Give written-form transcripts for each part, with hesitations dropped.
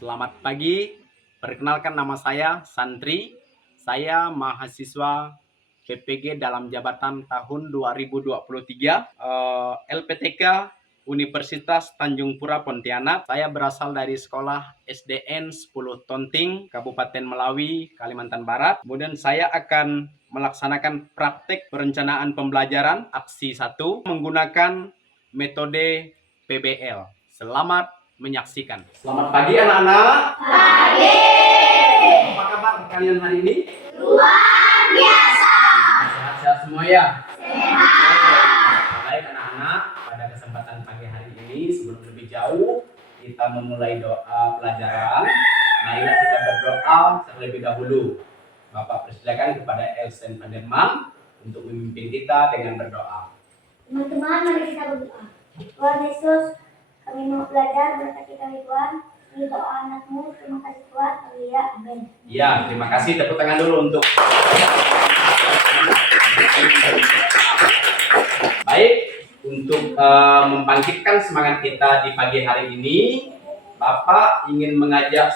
Selamat pagi, perkenalkan nama saya Santri. Saya mahasiswa PPG dalam jabatan tahun 2023, LPTK Universitas Tanjung Pura Pontianak. Saya berasal dari sekolah SDN 10 Tonting, Kabupaten Melawi, Kalimantan Barat. Kemudian saya akan melaksanakan praktek perencanaan pembelajaran aksi 1 menggunakan metode PBL. Selamat menyaksikan. Selamat pagi anak-anak. Pagi. Apa kabar kalian hari ini? Luar biasa. Sehat-sehat semua ya? Sehat. Baik anak-anak, pada kesempatan pagi hari ini sebelum lebih jauh kita memulai doa pelajaran. Marilah kita berdoa terlebih dahulu. Bapak persilakan kepada Elsen Panderman untuk memimpin kita dengan berdoa. Teman-teman, mari kita berdoa. Tuhan Yesus, kami mau belajar, berkati kami Tuhan. Ini doa anakmu, terima kasih Tuhan. Haleluya, amin. Ya, terima kasih. Tepuk tangan dulu untuk. Baik, untuk membangkitkan semangat kita di pagi hari ini, Bapak ingin mengajak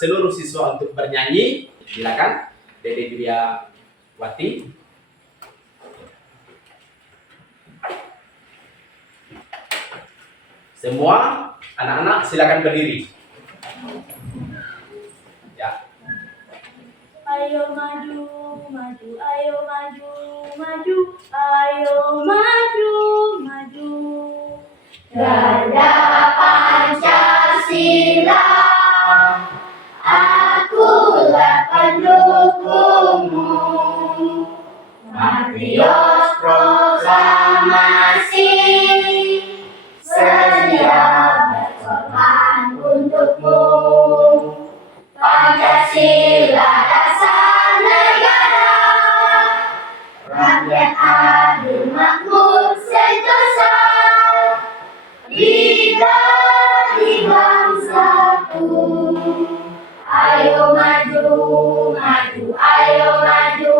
seluruh siswa untuk bernyanyi. Silakan, Dede Julia Wati. Semua anak-anak silakan berdiri. Ya. Ayo maju, maju, ayo maju, maju, ayo maju, maju. Ganda Pancasila, akulah pendukungmu. Marios proklamasi, sedia berkorban untukmu. Pancasila dasar negara, rakyat adil makmur sentosa, bidari bangsaku. Ayo maju, maju, ayo maju,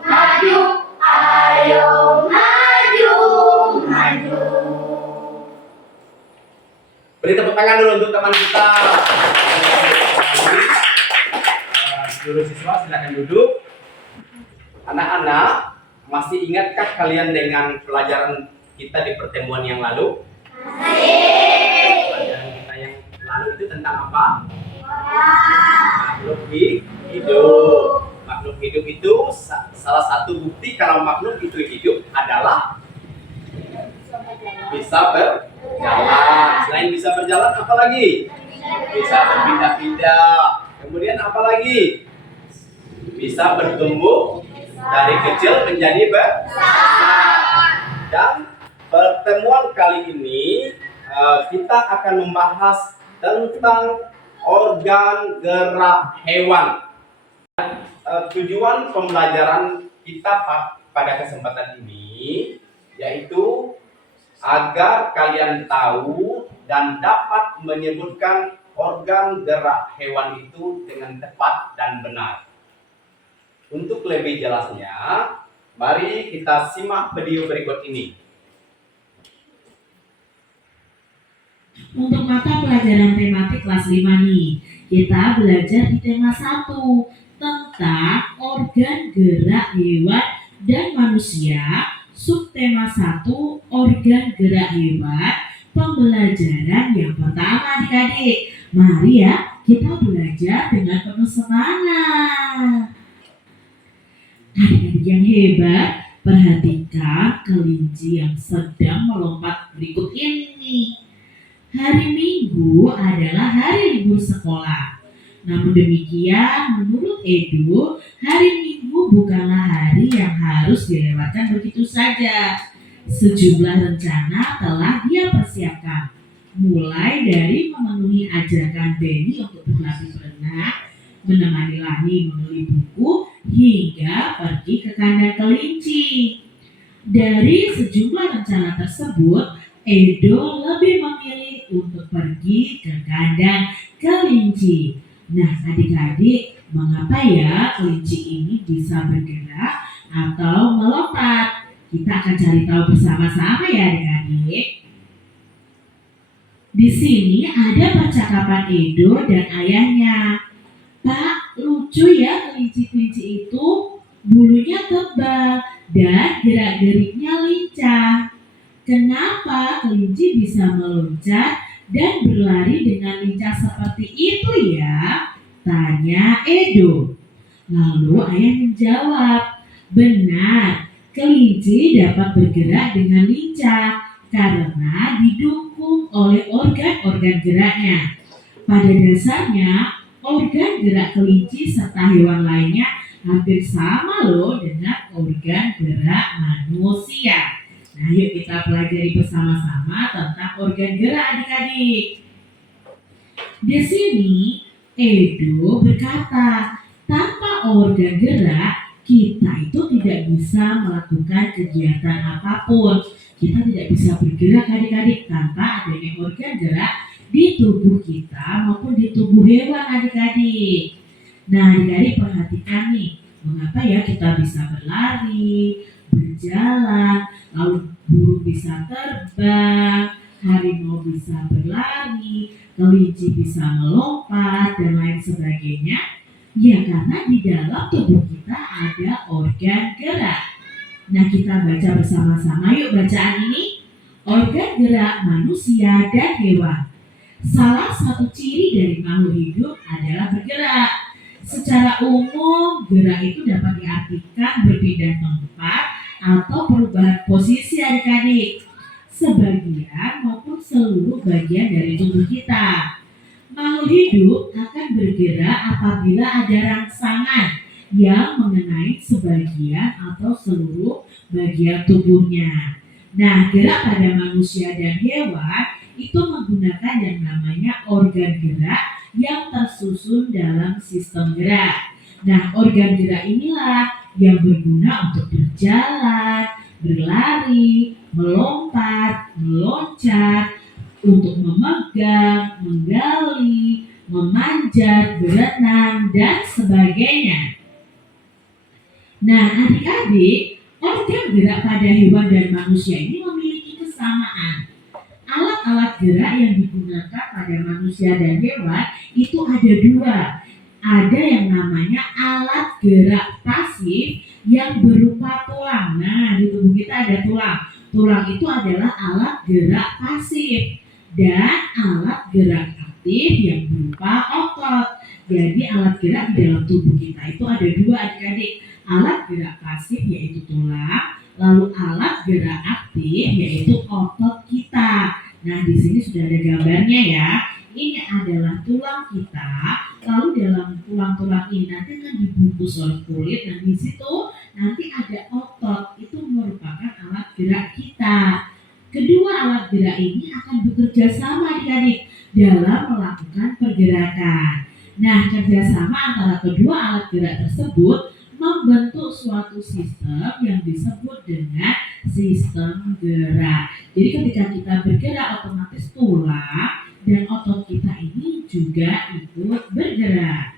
maju, ayo maju, maju. Beri tepuk tangan dulu untuk teman kita. Seluruh siswa silakan duduk. Anak-anak, masih ingatkah kalian dengan pelajaran kita di pertemuan yang lalu? Pelajaran kita yang lalu itu tentang apa? Makhluk hidup. Makhluk hidup itu salah satu bukti kalau makhluk itu hidup adalah bisa berjalan. Selain bisa berjalan, apa lagi? Bisa berpindah-pindah. Kemudian apa lagi? Bisa bertumbuh dari kecil menjadi besar. Dan pertemuan kali ini kita akan membahas tentang organ gerak hewan. Tujuan pembelajaran kita pada kesempatan ini yaitu agar kalian tahu dan dapat menyebutkan organ gerak hewan itu dengan tepat dan benar. Untuk lebih jelasnya, mari kita simak video berikut ini. Untuk mata pelajaran tematik kelas 5 nih, kita belajar di tema 1 tentang organ gerak hewan dan manusia. Subtema 1 organ gerak hewan. Pembelajaran yang pertama adik-adik. Mari ya kita belajar dengan penuh semangat. Adik-adik yang hebat, perhatikan kelinci yang sedang melompat berikut ini. Hari Minggu adalah hari libur sekolah. Namun demikian, menurut Edo, hari Minggu bukanlah hari yang harus dilewatkan begitu saja. Sejumlah rencana telah dia persiapkan, mulai dari memenuhi ajakan Benny untuk berlatih berenang, menemani Lani membeli buku, hingga pergi ke kandang kelinci. Dari sejumlah rencana tersebut, Edo lebih memilih untuk pergi ke kandang kelinci. Nah, adik-adik, mengapa ya kelinci ini bisa bergerak atau melompat? Kita akan cari tahu bersama-sama ya adik-adik. Di sini ada percakapan Edo dan ayahnya. Pak, lucu ya kelinci-kelinci itu, bulunya tebal dan gerak-geriknya lincah. Kenapa kelinci bisa meloncat dan berlari dengan lincah seperti itu ya? Tanya Edo. Lalu ayah menjawab, benar, kelinci dapat bergerak dengan lincah karena didukung oleh organ-organ geraknya. Pada dasarnya, organ gerak kelinci serta hewan lainnya hampir sama loh dengan organ gerak manusia. Nah, yuk kita pelajari bersama-sama tentang organ gerak adik-adik. Di sini, Edo berkata, tanpa organ gerak, kita itu tidak bisa melakukan kegiatan apapun. Kita tidak bisa bergerak adik-adik tanpa adanya organ gerak di tubuh kita maupun di tubuh hewan adik-adik. Nah, adik-adik perhatikan nih, mengapa ya kita bisa berlari, berjalan, lalu burung bisa terbang, harimau bisa berlari, kelinci bisa melompat, dan lain sebagainya. Ya, karena di dalam tubuh kita ada organ gerak. Nah, kita baca bersama-sama yuk bacaan ini. Organ gerak manusia dan hewan. Salah satu ciri dari makhluk hidup adalah bergerak. Secara umum, gerak itu dapat diartikan berpindah tempat atau perubahan posisi adik-adik, sebagian maupun seluruh bagian dari tubuh kita. Makhluk hidup akan bergerak apabila ada rangsangan yang mengenai sebagian atau seluruh bagian tubuhnya. Nah, gerak pada manusia dan hewan itu menggunakan yang namanya organ gerak yang tersusun dalam sistem gerak. Nah, organ gerak inilah yang berguna untuk berjalan, berlari, melompat, meloncat, untuk memegang, menggali, memanjat, berenang, dan sebagainya. Nah, adik-adik, organ gerak pada hewan dan manusia ini memiliki kesamaan. Alat-alat gerak yang digunakan pada manusia dan hewan itu ada dua. Ada yang namanya alat gerak pasif yang berupa tulang. Nah, di tubuh kita ada tulang. Tulang itu adalah alat gerak pasif. Dan alat gerak aktif yang berupa otot. Jadi alat gerak di dalam tubuh kita itu ada dua adik-adik. Alat gerak pasif yaitu tulang, lalu alat gerak aktif yaitu otot kita. Nah, di sini sudah ada gambarnya ya. Ini adalah tulang kita. Lalu dalam tulang-tulang ini nanti akan dibungkus oleh kulit dan di situ nanti ada otot. Itu merupakan alat gerak kita. Kedua alat gerak ini akan bekerja sama adik-adik dalam melakukan pergerakan. Nah, kerjasama antara kedua alat gerak tersebut membentuk suatu sistem yang disebut dengan sistem gerak. Jadi ketika kita bergerak, otomatis tulang dan otot kita ini juga ikut bergerak.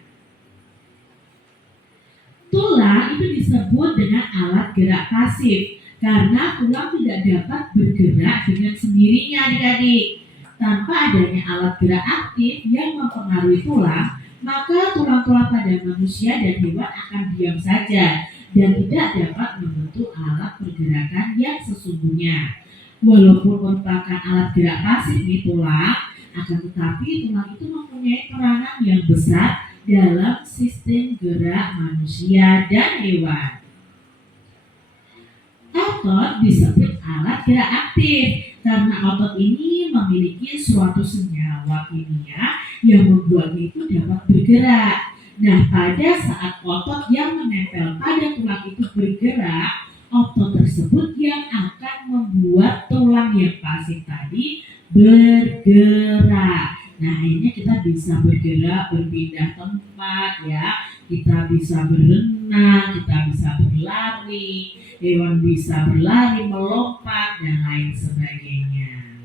Tulang itu disebut dengan alat gerak pasif karena tulang tidak dapat bergerak dengan sendirinya adik-adik. Tanpa adanya alat gerak aktif yang mempengaruhi tulang, maka tulang-tulang pada manusia dan hewan akan diam saja dan tidak dapat membentuk alat pergerakan yang sesungguhnya. Walaupun merupakan alat gerak pasif di tulang, akan tetapi tulang itu mempunyai peranan yang besar dalam sistem gerak manusia dan hewan. Otot disebut alat gerak aktif karena otot ini memiliki suatu senyawa kimia yang membuatnya itu dapat bergerak. Nah, pada saat otot yang menempel pada tulang itu bergerak, otot tersebut yang akan membuat tulang yang pasif tadi bergerak. Nah, akhirnya kita bisa bergerak, berpindah tempat ya. Kita bisa berenang, kita bisa berlari, hewan bisa berlari, melompat, dan lain sebagainya.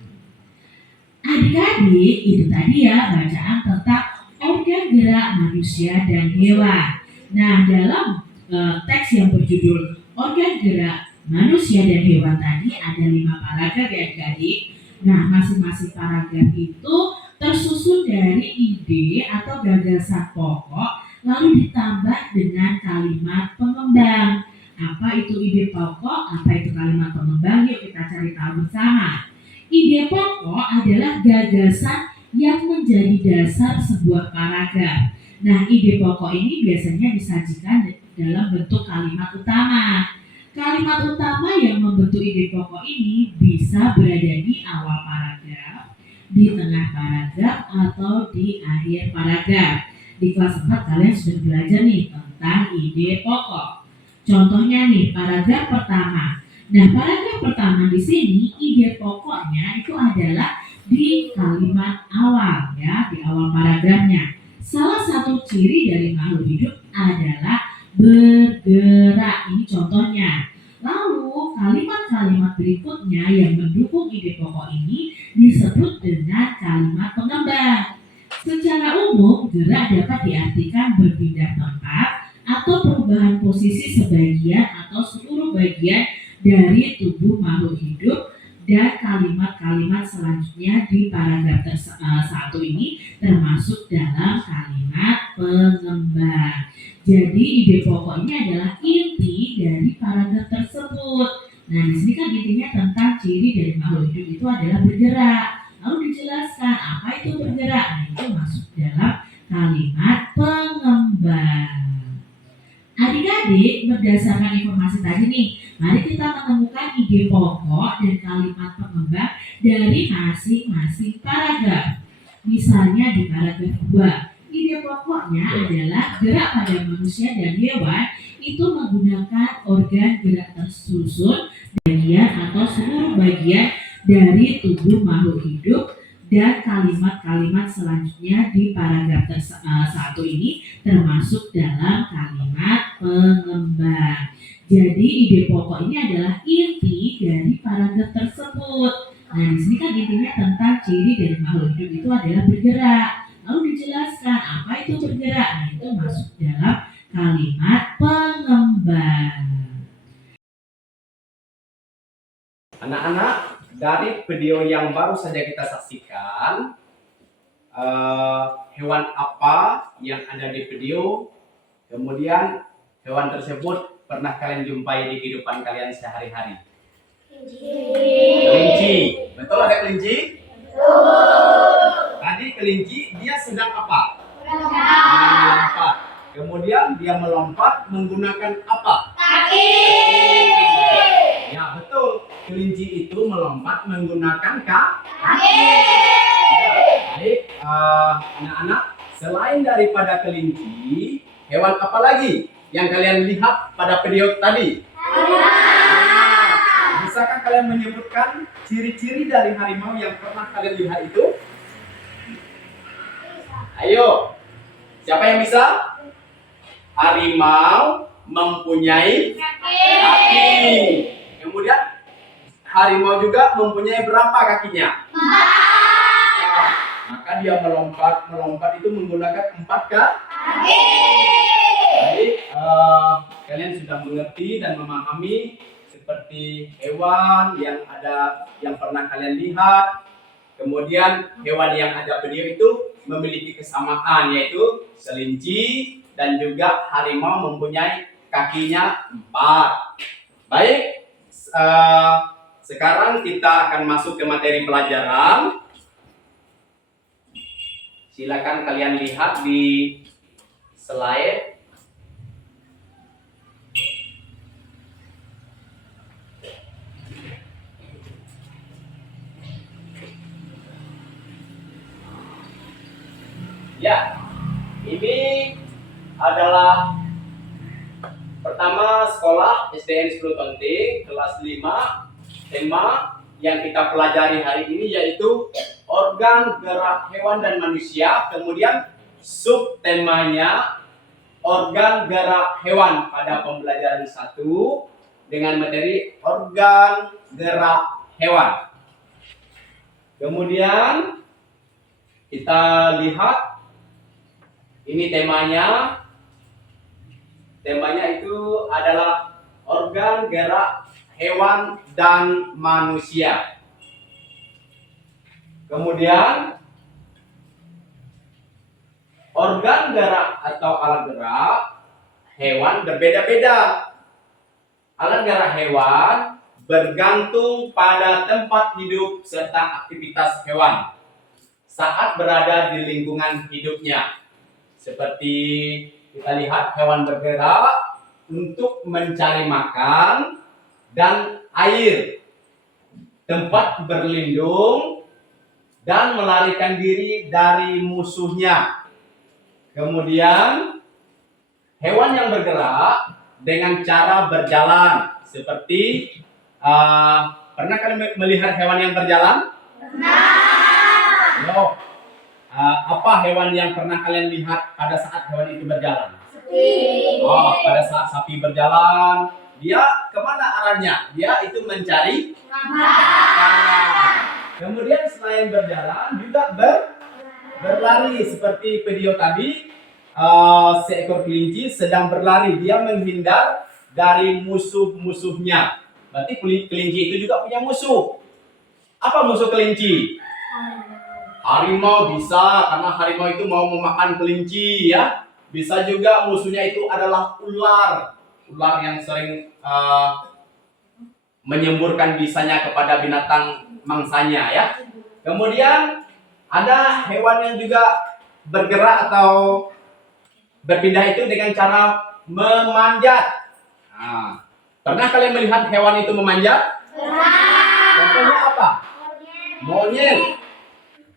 Adik-adik, itu tadi ya bacaan tentang organ gerak manusia dan hewan. Nah, dalam teks yang berjudul organ gerak manusia dan hewan tadi ada 5 paragraf ya adik-adik. Nah, masing-masing paragraf itu tersusun dari ide atau gagasan pokok, lalu ditambah dengan kalimat pengembang. Apa itu ide pokok? Apa itu kalimat pengembang? Yuk kita cari tahu bersama. Ide pokok adalah gagasan yang menjadi dasar sebuah paragraf. Nah, ide pokok ini biasanya disajikan dalam bentuk kalimat utama. Kalimat utama yang membentuk ide pokok ini bisa berada di awal paragraf, di tengah paragraf, atau di akhir paragraf. Di kelas 4 kalian sudah belajar nih tentang ide pokok. Contohnya nih, paragraf pertama. Nah, paragraf pertama di sini ide pokoknya itu adalah di kalimat awal ya, di awal paragrafnya. Salah satu ciri dari makhluk hidup adalah bergerak. Ini contohnya. Lalu kalimat-kalimat berikutnya yang mendukung ide pokok ini disebut dengan kalimat pengembang. Secara umum, gerak dapat diartikan berpindah tempat atau perubahan posisi sebagian atau seluruh bagian dari tubuh makhluk hidup, dan kalimat-kalimat selanjutnya di paragraf satu ini termasuk dalam kalimat pengembang. Jadi ide pokok ini adalah inti dari paragraf tersebut. Nah, di sini kan intinya tentang ciri dari makhluk hidup itu adalah bergerak. Lalu dijelaskan apa itu bergerak. Nah, itu masuk dalam kalimat pengembang. Adik-adik, berdasarkan informasi tadi nih, mari kita menemukan ide pokok dan kalimat pengembang dari masing-masing paragraf. Misalnya di paragraf 2, ide pokoknya adalah gerak pada manusia dan hewan itu menggunakan organ gerak tersusun, bagian atau seluruh bagian dari tubuh makhluk hidup, dan kalimat-kalimat selanjutnya di paragraf satu ini termasuk dalam kalimat pengembang. Jadi ide pokok ini adalah inti dari paragraf tersebut. Nah, di sini kan intinya tentang ciri dari makhluk hidup itu adalah bergerak. Lalu dijelaskan apa itu bergerak. Nah, itu masuk dalam kalimat pengembang. Anak-anak, dari video yang baru saja kita saksikan, hewan apa yang ada di video, kemudian hewan tersebut pernah kalian jumpai di kehidupan kalian sehari-hari? Kelinci. Betul, ada kelinci? Tadi kelinci dia sedang apa? Melompat. Kemudian dia melompat menggunakan apa? Kaki. Ya, betul. Kelinci itu melompat menggunakan kaki. Baik, anak-anak, selain daripada kelinci, hewan apa lagi yang kalian lihat pada video tadi? Bisakah kalian menyebutkan ciri-ciri dari harimau yang pernah kalian lihat itu? Ayo, siapa yang bisa? Harimau mempunyai kaki. Kemudian harimau juga mempunyai berapa kakinya? 4. Maka dia melompat itu menggunakan 4 kaki. Baik, kalian sudah mengerti dan memahami seperti hewan yang pernah kalian lihat. Kemudian hewan yang ada video itu memiliki kesamaan, yaitu kelinci dan juga harimau mempunyai kakinya 4. Baik, sekarang kita akan masuk ke materi pelajaran. Silakan kalian lihat di slide. Ya, ini adalah pertama sekolah SDN 10 Penting kelas 5. Tema yang kita pelajari hari ini yaitu organ gerak hewan dan manusia. Kemudian subtemanya organ gerak hewan pada pembelajaran 1 dengan materi organ gerak hewan. Kemudian kita lihat ini temanya. Temanya itu adalah organ gerak hewan dan manusia. Kemudian organ gerak atau alat gerak hewan berbeda-beda. Alat gerak hewan bergantung pada tempat hidup serta aktivitas hewan saat berada di lingkungan hidupnya. Seperti kita lihat hewan bergerak untuk mencari makan dan air, tempat berlindung, dan melarikan diri dari musuhnya. Kemudian hewan yang bergerak dengan cara berjalan seperti pernah kalian melihat hewan yang berjalan? Pernah. Apa hewan yang pernah kalian lihat pada saat hewan itu berjalan? Pada saat sapi berjalan, dia kemana arahnya? Dia itu mencari makan. Kemudian selain berjalan juga berlari seperti video tadi. Seekor kelinci sedang berlari, dia menghindar dari musuh-musuhnya. Berarti kelinci itu juga punya musuh. Apa musuh kelinci? Harimau bisa, karena harimau itu mau memakan kelinci ya. Bisa juga musuhnya itu adalah ular. Ular yang sering menyemburkan bisanya kepada binatang mangsanya ya. Kemudian ada hewan yang juga bergerak atau berpindah itu dengan cara memanjat. Pernah kalian melihat hewan itu memanjat? Contohnya apa? Monyet.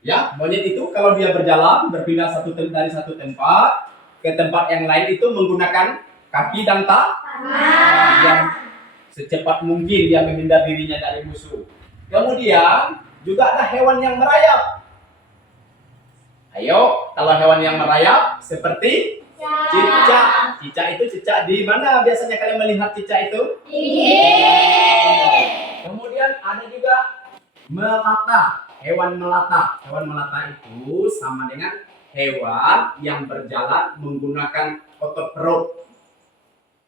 Ya, monyet itu kalau dia berjalan berpindah dari satu tempat ke tempat yang lain itu menggunakan kaki dan tangan. Yang secepat mungkin dia menghindar dirinya dari musuh. Kemudian juga ada hewan yang merayap. Ayo, kalau hewan yang merayap seperti cicak. Cicak itu cicak di mana biasanya kalian melihat cicak itu? Kemudian ada juga melata. Hewan melata. Hewan melata itu sama dengan hewan yang berjalan menggunakan otot perut.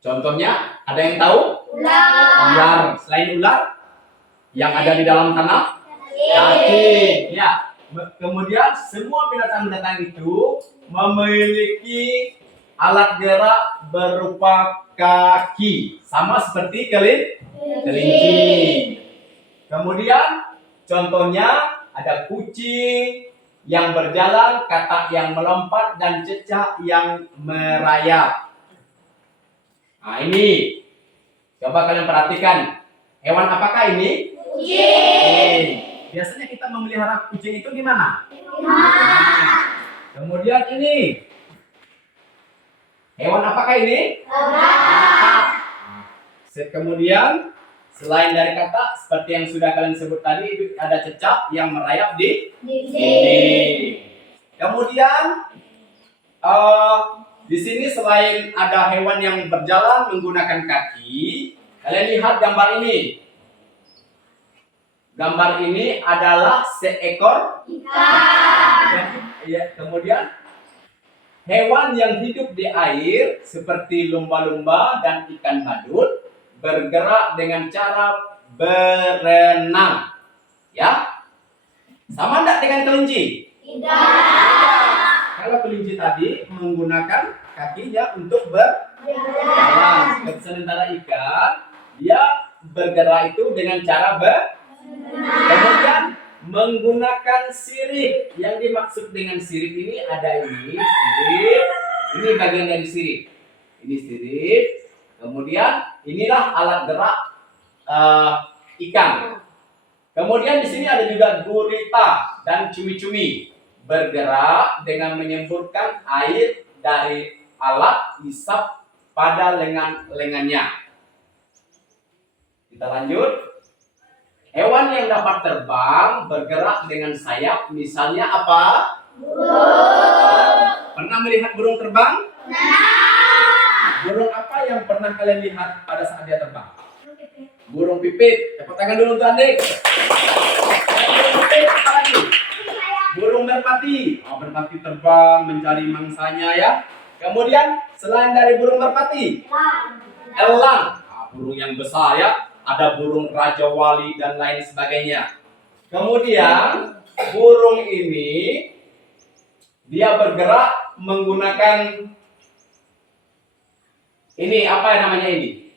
Contohnya, ada yang tahu? Ular. Selain ular, yang ada di dalam tanah? Cacing. Ya. Kemudian semua binatang-binatang itu memiliki alat gerak berupa kaki, sama seperti kelinci. Kemudian contohnya ada kucing yang berjalan, katak yang melompat, dan cicak yang merayap. Nah ini, coba kalian perhatikan, hewan apakah ini? Kucing. Biasanya kita memelihara kucing itu gimana? Kemudian ini, hewan apakah ini? Katak. Kemudian selain dari katak, seperti yang sudah kalian sebut tadi, itu ada cicak yang merayap di dinding. Kemudian di sini selain ada hewan yang berjalan menggunakan kaki, kalian lihat gambar ini. Gambar ini adalah seekor ikan. Ya, kemudian hewan yang hidup di air seperti lumba-lumba dan ikan badut bergerak dengan cara berenang. Ya. Sama enggak dengan kelinci? Tidak. Kalau kelinci tadi menggunakan kakinya untuk berjalan. Sementara ikan dia bergerak itu dengan cara kemudian menggunakan sirip. Yang dimaksud dengan sirip ini ada ini sirip, ini bagian dari sirip. Ini sirip. Kemudian inilah alat gerak ikan. Kemudian di sini ada juga gurita dan cumi-cumi bergerak dengan menyemburkan air dari alat hisap pada lengannya. Kita lanjut. Hewan yang dapat terbang bergerak dengan sayap, misalnya apa? Burung. Pernah melihat burung terbang? Burung apa yang pernah kalian lihat pada saat dia terbang? Burung pipit. Tepuk tangan dulu untuk adik. Burung pipit, apa lagi? Burung merpati. Merpati terbang mencari mangsanya ya. Kemudian selain dari burung merpati, elang. Burung yang besar ya. Ada burung raja wali dan lain sebagainya. Kemudian burung ini dia bergerak menggunakan ini apa namanya ini?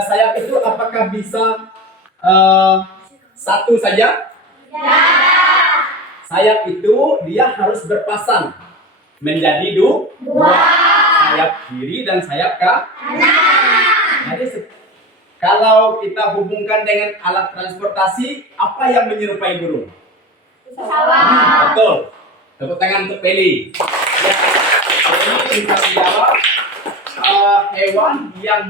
Sayap itu apakah bisa satu saja? Sayap itu dia harus berpasang menjadi dua, sayap kiri dan sayap kanan. Jadi kalau kita hubungkan dengan alat transportasi, apa yang menyerupai burung? Betul. Tepuk tangan untuk Peli. Ya, Peli bisa menjawab hewan yang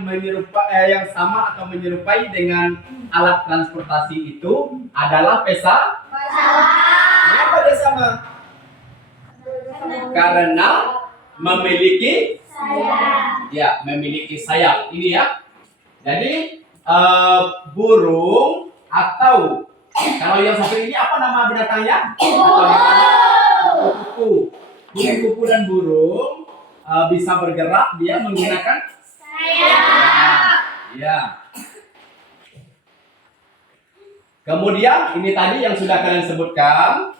yang sama atau menyerupai dengan alat transportasi itu adalah pesawat. Kenapa dia sama? Karena memiliki sayap. Ya, memiliki sayap. Ini ya. Jadi burung atau kalau yang satu ini apa nama binatangnya? Kupu-kupu. Kupu-kupu dan burung bisa bergerak dia menggunakan sayap. Ya. Kemudian ini tadi yang sudah kalian sebutkan.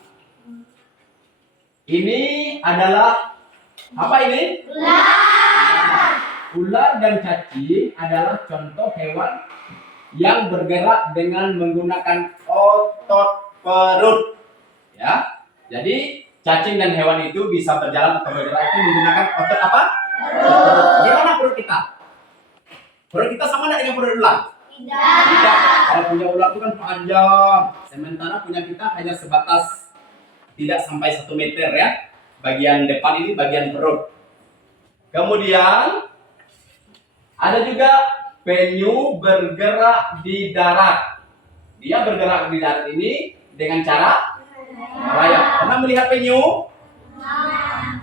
Ini adalah apa ini? Ular dan cacing adalah contoh hewan yang bergerak dengan menggunakan otot perut. Ya. Jadi cacing dan hewan itu bisa berjalan atau bergerak itu menggunakan otot apa? Perut. Gimana perut kita? Perut kita sama dengan perut ular? Tidak. Kalau punya ular itu kan panjang. Sementara punya kita hanya sebatas tidak sampai 1 meter ya. Bagian depan ini bagian perut. Kemudian ada juga penyu bergerak di darat. Dia bergerak di darat ini dengan cara merayap. Pernah melihat penyu?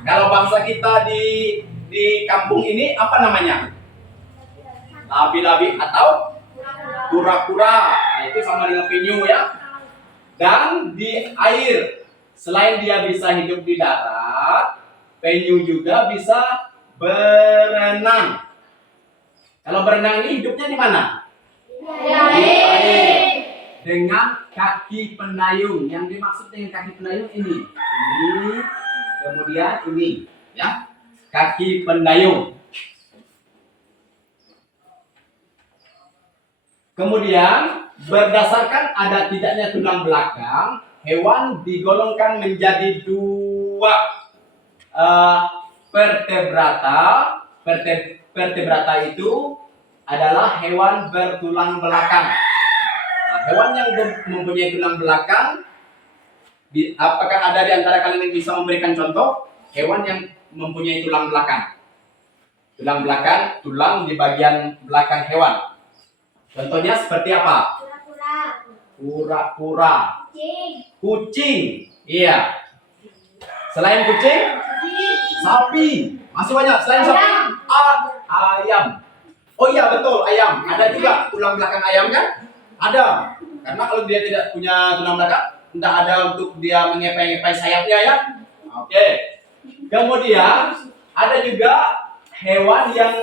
Kalau bangsa kita di kampung ini apa namanya? Labi-labi atau kura-kura. Nah, itu sama dengan penyu ya. Dan di air, selain dia bisa hidup di darat, penyu juga bisa berenang. Kalau berenang ini hidupnya di mana? Di air. Dengan kaki pendayung. Yang dimaksud dengan kaki pendayung ini. Ini, kemudian ini. Ya, kaki pendayung. Temudian berdasarkan ada tidaknya tulang belakang, hewan digolongkan menjadi 2 vertebrata. Vertebrata itu adalah hewan bertulang belakang. Nah, hewan yang mempunyai tulang belakang, apakah ada di antara kalian yang bisa memberikan contoh hewan yang mempunyai tulang belakang? Tulang belakang, tulang di bagian belakang hewan. Contohnya seperti apa? Kura-kura. Kucing. Iya. Selain kucing, sapi. Masih banyak. Selain sapi, ayam. Oh iya betul, ayam. Ada juga tulang belakang ayam kan? Ada. Karena kalau dia tidak punya tulang belakang, tidak ada untuk dia mengepai-ngepai sayapnya ya. Oke. Kemudian ada juga hewan yang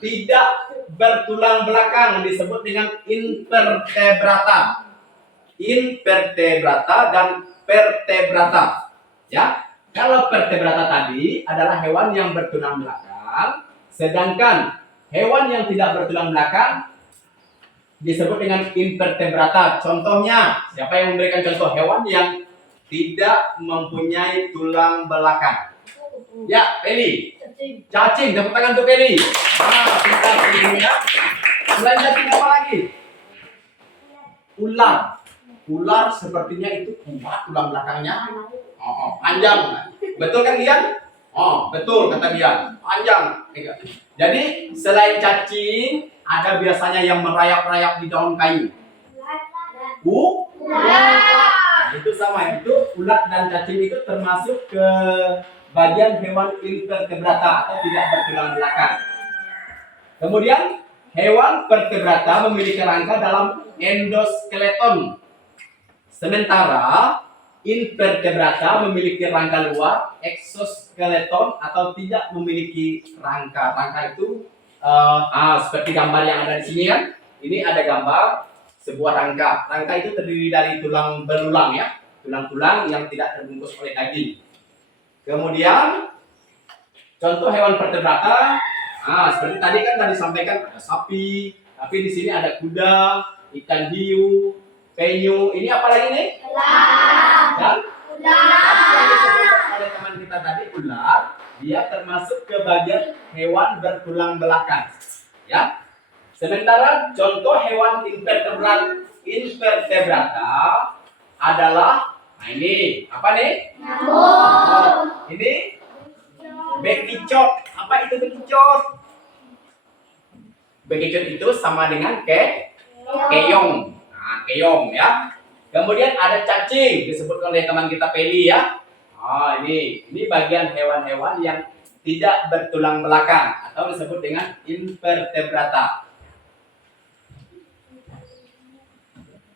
tidak bertulang belakang disebut dengan invertebrata. Invertebrata dan vertebrata. Ya. Kalau vertebrata tadi adalah hewan yang bertulang belakang, sedangkan hewan yang tidak bertulang belakang disebut dengan invertebrata. Contohnya, siapa yang memberikan contoh hewan yang tidak mempunyai tulang belakang? Ya, Peli. Cacing, tepuk tangan untuk Peli. Pintar Peli ya. Selain cacing apa lagi? Ular. Ular sepertinya itu kuat tulang belakangnya. Panjang. Betul kan Dian? Betul kata Dian. Panjang. Jadi selain cacing, ada biasanya yang merayap-rayap di daun kayu. Nah, itu sama, itu ulat dan cacing itu termasuk ke bagian hewan invertebrata atau tidak bertulang belakang. Kemudian hewan vertebrata memiliki rangka dalam endoskeleton. Sementara invertebrata memiliki rangka luar, exoskeleton, atau tidak memiliki rangka. Rangka itu seperti gambar yang ada di sini kan. Ini ada gambar sebuah rangka. Rangka itu terdiri dari tulang belulang ya, tulang-tulang yang tidak terbungkus oleh daging. Kemudian contoh hewan vertebrata, seperti tadi kan tadi disampaikan ada sapi, tapi di sini ada kuda, ikan hiu, penyu. Ini apa lagi nih? Dan yang disebut oleh teman kita tadi ular, dia termasuk ke bagian hewan bertulang belakang. Ya. Sementara contoh hewan invertebrata adalah, nah ini apa nih? Ini bekicot. Apa itu bekicot? Bekicot itu sama dengan keong. Nah, keong ya. Kemudian ada cacing, disebut oleh teman kita Peli ya. Ini bagian hewan-hewan yang tidak bertulang belakang atau disebut dengan invertebrata.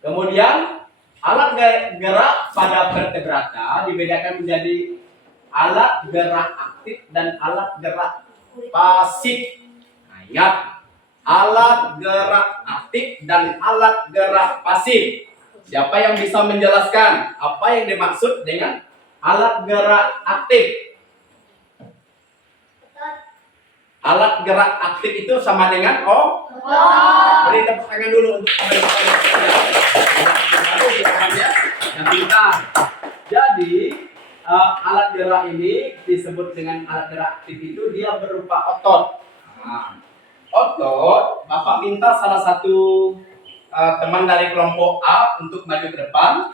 Kemudian alat gerak pada vertebrata dibedakan menjadi alat gerak aktif dan alat gerak pasif. Nah, ingat, alat gerak aktif dan alat gerak pasif. Siapa yang bisa menjelaskan apa yang dimaksud dengan alat gerak aktif? Alat gerak aktif itu sama dengan beri tepuk tangan dulu untuk yang pintar. Jadi alat gerak ini disebut dengan alat gerak aktif itu dia berupa otot. Otot, Bapak minta salah satu teman dari kelompok A untuk maju ke depan.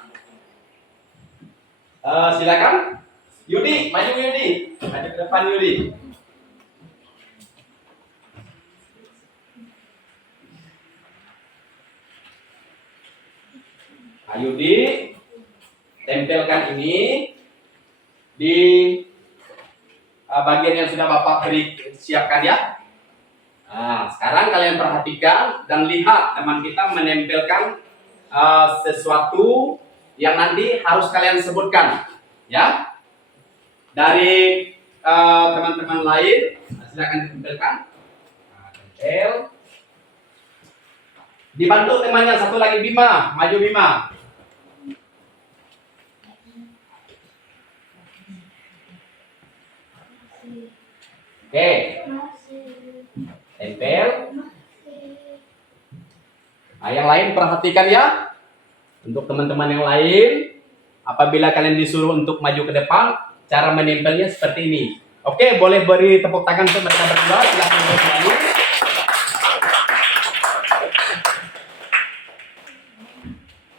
Silakan. Yudi, maju Yudi. Maju ke depan Yudi. Yudi, tempelkan ini di bagian yang sudah Bapak beri siapkan ya. Nah, sekarang kalian perhatikan dan lihat teman kita menempelkan sesuatu yang nanti harus kalian sebutkan ya. Dari teman-teman lain, silakan ditempelkan. Tempel. Dibantu temannya satu lagi, Bima, maju Bima. Oke. Tempel. Nah, yang lain perhatikan ya. Untuk teman-teman yang lain, apabila kalian disuruh untuk maju ke depan, cara menempelnya seperti ini. Oke, boleh beri tepuk tangan untuk mereka berdua. Silakan berdua.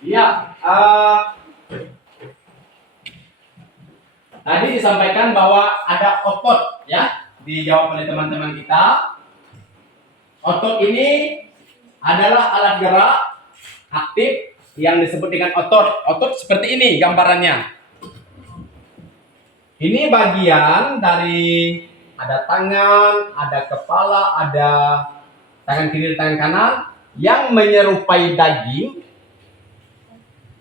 Ya, tadi disampaikan bahwa ada otot ya, dijawab oleh teman-teman kita. Otot ini adalah alat gerak aktif yang disebut dengan otot. Otot seperti ini gambarannya. Ini bagian dari ada tangan, ada kepala, ada tangan kiri, tangan kanan yang menyerupai daging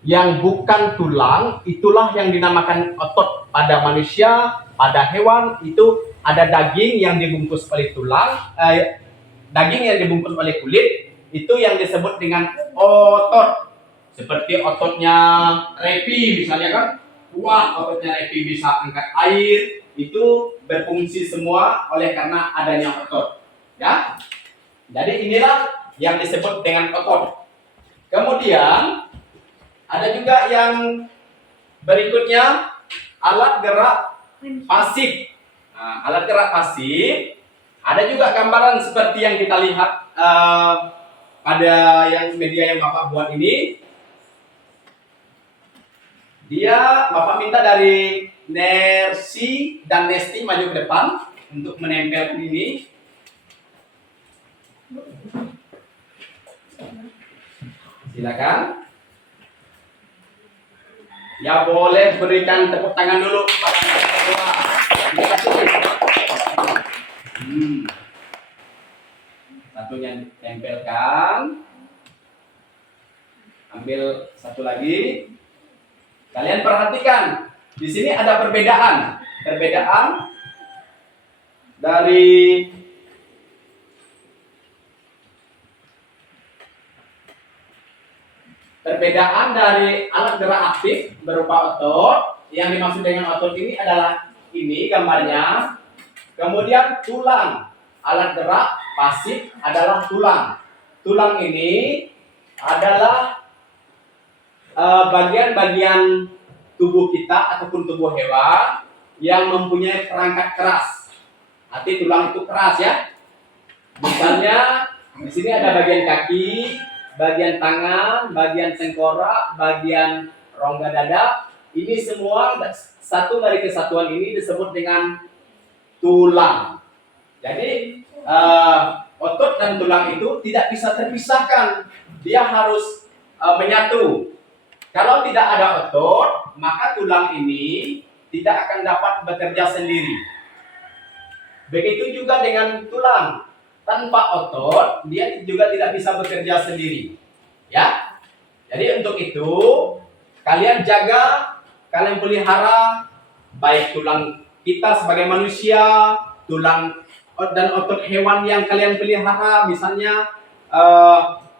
yang bukan tulang. Itulah yang dinamakan otot. Pada manusia, pada hewan itu ada daging yang dibungkus oleh tulang, daging yang dibungkus oleh kulit, itu yang disebut dengan otot. Seperti ototnya Repi misalnya kan, wah ototnya Repi bisa angkat air, itu berfungsi semua oleh karena adanya otot. Ya, jadi inilah yang disebut dengan otot. Kemudian ada juga yang berikutnya alat gerak pasif. Nah, alat gerak pasif ada juga gambaran seperti yang kita lihat pada yang media yang Bapak buat ini. Dia Bapak minta dari Nersi dan Nesti maju ke depan untuk menempelkan ini. Silakan. Ya, boleh berikan tepuk tangan dulu kepada mereka semua. Terima kasih. Satunya ditempelkan. Ambil satu lagi. Kalian perhatikan, di sini ada perbedaan. Perbedaan dari Perbedaan dari alat gerak aktif berupa otot, yang dimaksud dengan otot ini adalah ini gambarnya. Kemudian tulang, alat gerak pasif adalah tulang. Tulang ini adalah bagian-bagian tubuh kita ataupun tubuh hewan yang mempunyai perangkat keras. Arti tulang itu keras ya. Misalnya di sini ada bagian kaki, bagian tangan, bagian tengkorak, bagian rongga dada. Ini semua satu dari kesatuan ini disebut dengan tulang. Jadi otot dan tulang itu tidak bisa terpisahkan. Dia harus menyatu. Kalau tidak ada otot, maka tulang ini tidak akan dapat bekerja sendiri. Begitu juga dengan tulang. Tanpa otot, dia juga tidak bisa bekerja sendiri. Ya. Jadi untuk itu, kalian jaga, kalian pelihara baik tulang kita sebagai manusia, tulang dan otot hewan yang kalian pelihara, misalnya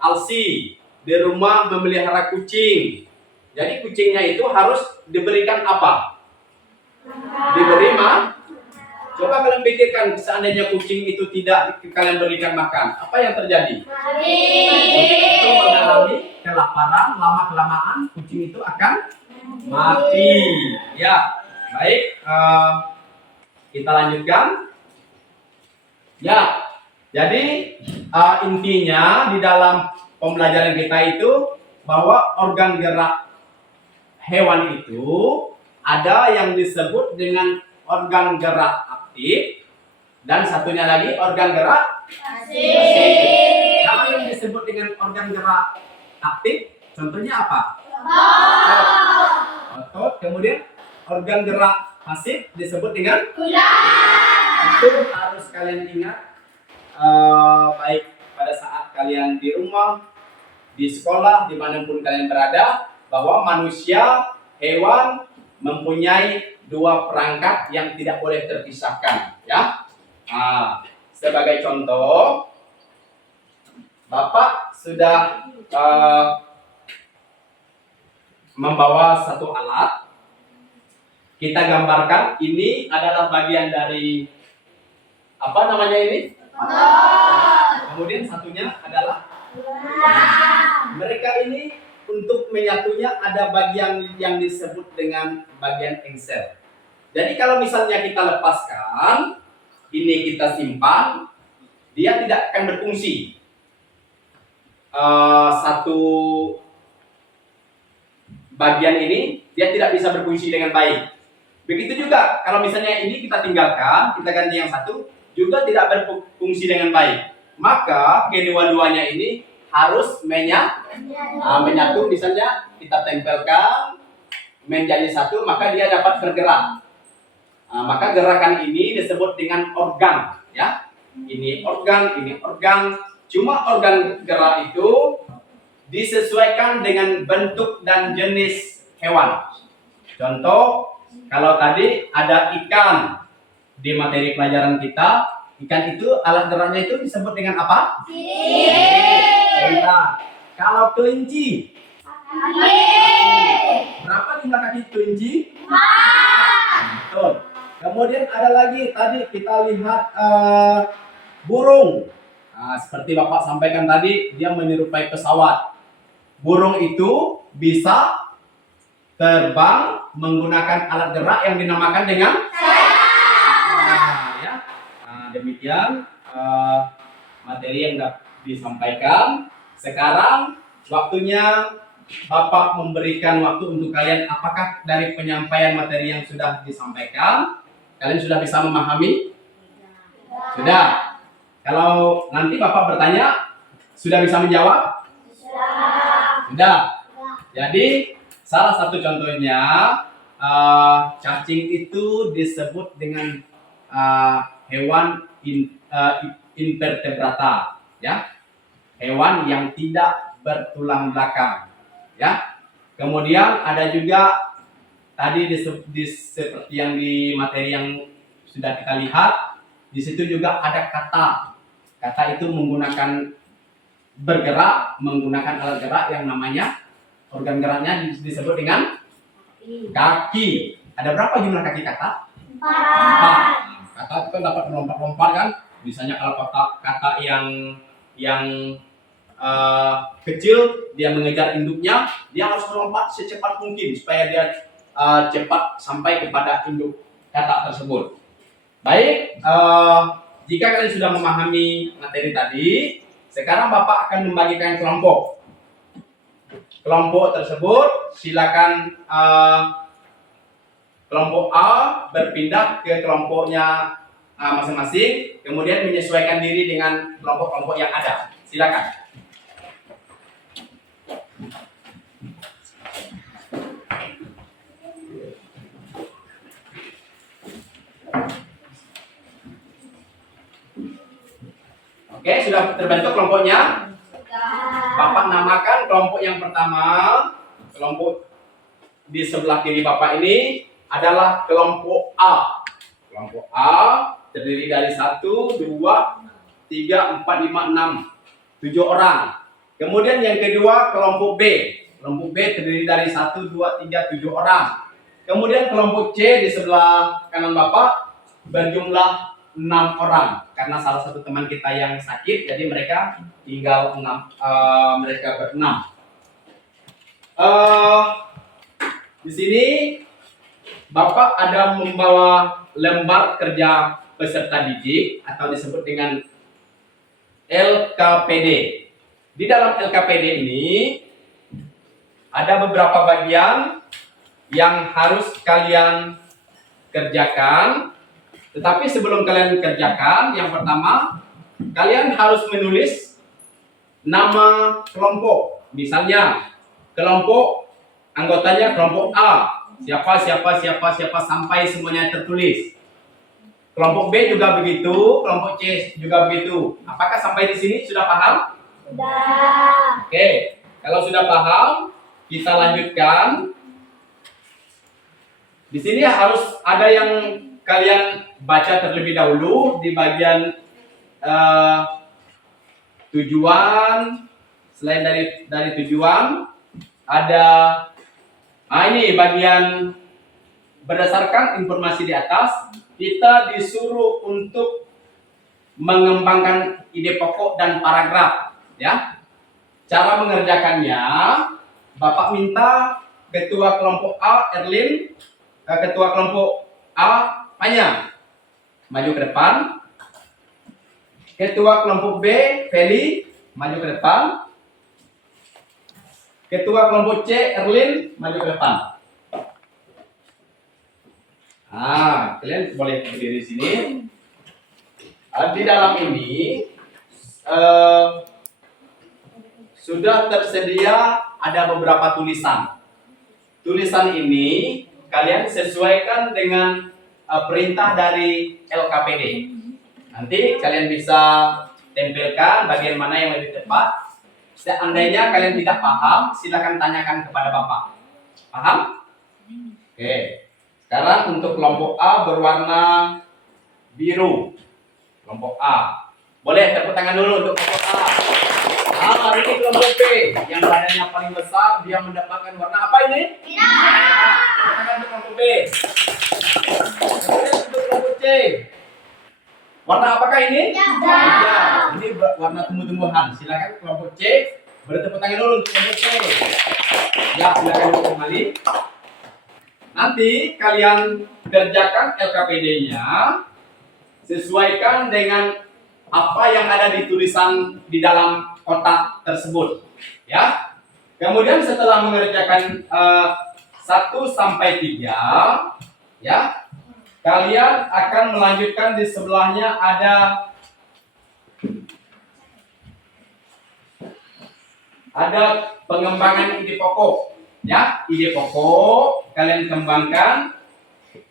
Alsi di rumah memelihara kucing. Jadi kucingnya itu harus diberikan apa? Diberi makan. Coba kalian pikirkan, seandainya kucing itu tidak kalian berikan makan, apa yang terjadi? Kucing itu mengalami kelaparan, lama-kelamaan kucing itu akan mati. Ya, baik. Kita lanjutkan. Ya, jadi intinya di dalam pembelajaran kita itu bahwa organ gerak hewan itu ada yang disebut dengan organ gerak aktif dan satunya lagi organ gerak pasif. Kalau yang disebut dengan organ gerak aktif, contohnya apa? Otot. Kemudian organ gerak pasif disebut dengan tulang. Itu harus kalian ingat, baik pada saat kalian di rumah, di sekolah, dimanapun kalian berada, bahwa manusia, hewan mempunyai dua perangkat yang tidak boleh terpisahkan, ya. Sebagai contoh, Bapak sudah membawa satu alat. Kita gambarkan ini adalah bagian dari apa namanya ini? Kemudian satunya adalah mereka ini untuk menyatunya ada bagian yang disebut dengan bagian engsel. Jadi kalau misalnya kita lepaskan, ini kita simpan, dia tidak akan berfungsi. Satu bagian ini dia tidak bisa berfungsi dengan baik. Begitu juga kalau misalnya ini kita tinggalkan, kita ganti yang satu, juga tidak berfungsi dengan baik. Maka kedua-duanya ini harus menyatu. Misalnya kita tempelkan menjadi satu, maka dia dapat bergerak. Maka gerakan ini disebut dengan organ, ya. Ini organ, ini organ. Cuma organ gerak itu disesuaikan dengan bentuk dan jenis hewan. Contoh, kalau tadi ada ikan di materi pelajaran kita, ikan itu alat geraknya itu disebut dengan apa? Bentar. Kalau kelinci, berapa jumlah kaki kelinci? Betul. Kemudian ada lagi tadi kita lihat burung. Seperti Bapak sampaikan tadi, dia menyerupai pesawat. Burung itu bisa terbang menggunakan alat gerak yang dinamakan dengan sayap. Demikian materi yang disampaikan. Sekarang waktunya Bapak memberikan waktu untuk kalian. Apakah dari penyampaian materi yang sudah disampaikan kalian sudah bisa memahami? Sudah. Kalau nanti Bapak bertanya, sudah bisa menjawab? Sudah. Jadi salah satu contohnya, cacing itu disebut dengan hewan invertebrata, ya, hewan yang tidak bertulang belakang, ya. Kemudian ada juga tadi seperti yang di materi yang sudah kita lihat, di situ juga ada kata. Kata itu bergerak menggunakan alat gerak yang namanya Organ geraknya disebut dengan kaki. Ada berapa jumlah kaki kakak? 4. Kakak itu kan dapat melompat-lompat kan? Misalnya kalau kakak yang kecil, dia mengejar induknya, dia harus melompat secepat mungkin supaya dia cepat sampai kepada induk kakak tersebut. Baik, jika kalian sudah memahami materi tadi, sekarang Bapak akan membagikan kelompok. Kelompok tersebut silakan kelompok A berpindah ke kelompoknya masing-masing, kemudian menyesuaikan diri dengan kelompok-kelompok yang ada. Silakan. Oke, sudah terbentuk kelompoknya? Bapak namakan kelompok yang pertama. Kelompok di sebelah kiri Bapak ini adalah kelompok A. Kelompok A terdiri dari 1, 2, 3, 4, 5, 6, 7 orang. Kemudian yang kedua kelompok B. Kelompok B terdiri dari 1, 2, 3, 7 orang. Kemudian kelompok C di sebelah kanan Bapak berjumlah 6 orang. Karena salah satu teman kita yang sakit, jadi mereka tinggal 6, mereka berenam. Di sini Bapak ada membawa lembar kerja peserta didik atau disebut dengan LKPD. Di dalam LKPD ini ada beberapa bagian yang harus kalian kerjakan. Tetapi sebelum kalian kerjakan, yang pertama kalian harus menulis nama kelompok. Misalnya kelompok anggotanya kelompok A, siapa sampai semuanya tertulis. Kelompok B juga begitu, kelompok C juga begitu. Apakah sampai di sini sudah paham? Sudah. Oke, kalau sudah paham, kita lanjutkan. Di sini harus ada yang kalian baca terlebih dahulu di bagian tujuan. Selain dari tujuan, ada ini bagian berdasarkan informasi di atas, kita disuruh untuk mengembangkan ide pokok dan paragraf, ya. Cara mengerjakannya, Bapak minta ketua kelompok A, Erlin, ketua kelompok A, Fanya, maju ke depan. Ketua kelompok B, Feli, maju ke depan. Ketua kelompok C, Erlin, maju ke depan. Kalian boleh berdiri di sini. Di dalam ini sudah tersedia ada beberapa tulisan. Tulisan ini kalian sesuaikan dengan perintah dari LKPD. Nanti kalian bisa tempelkan bagian mana yang lebih tepat. Seandainya kalian tidak paham, silakan tanyakan kepada Bapak. Paham? Oke. Sekarang untuk kelompok A berwarna biru. Kelompok A. Boleh tepuk tangan dulu untuk kelompok A. Ini kelompok B yang badannya paling besar, dia mendapatkan warna apa ini? Merah. Tangan untuk kelompok B. Kemudian untuk kelompok C. Warna apakah ini? Hijau. Ini warna tumbuh-tumbuhan. Silakan kelompok C. Bertepuk tangan dulu untuk kelompok C. Ya, silakan dulu kembali. Nanti kalian kerjakan LKPD-nya, sesuaikan dengan apa yang ada di tulisan di dalam kotak tersebut, ya. Kemudian setelah mengerjakan 1 sampai 3, ya, kalian akan melanjutkan di sebelahnya ada pengembangan ide pokok, ya. Ide pokok kalian kembangkan.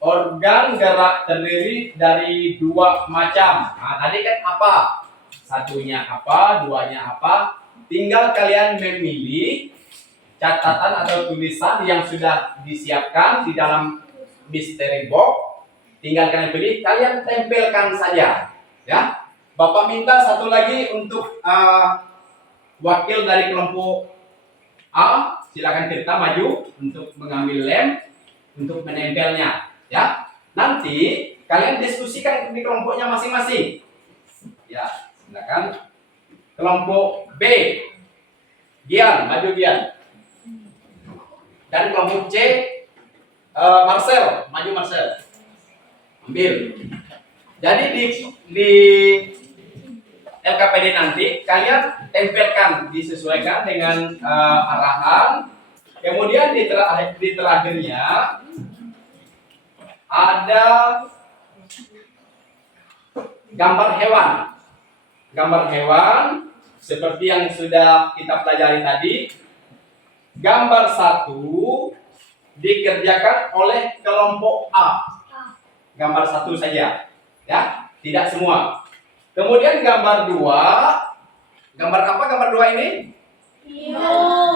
Organ gerak terdiri dari 2 macam. Tadi kan apa? Satunya apa, duanya apa? Tinggal kalian memilih catatan atau tulisan yang sudah disiapkan di dalam mystery box. Tinggal kalian pilih, kalian tempelkan saja, ya. Bapak minta satu lagi untuk wakil dari kelompok A. silakan kita maju untuk mengambil lem untuk menempelnya, ya. Nanti kalian diskusikan di kelompoknya masing-masing. Ya, silakan. Kelompok B, Gian, maju Gian. Dan kelompok C, Marcel, maju Marcel. Ambil. Jadi di LKPD nanti kalian tempelkan, disesuaikan dengan arahan. Kemudian di terakhirnya ada gambar hewan. Gambar hewan seperti yang sudah kita pelajari tadi. Gambar 1 dikerjakan oleh kelompok A. Gambar 1 saja, ya, tidak semua. Kemudian gambar 2, gambar apa gambar 2 ini?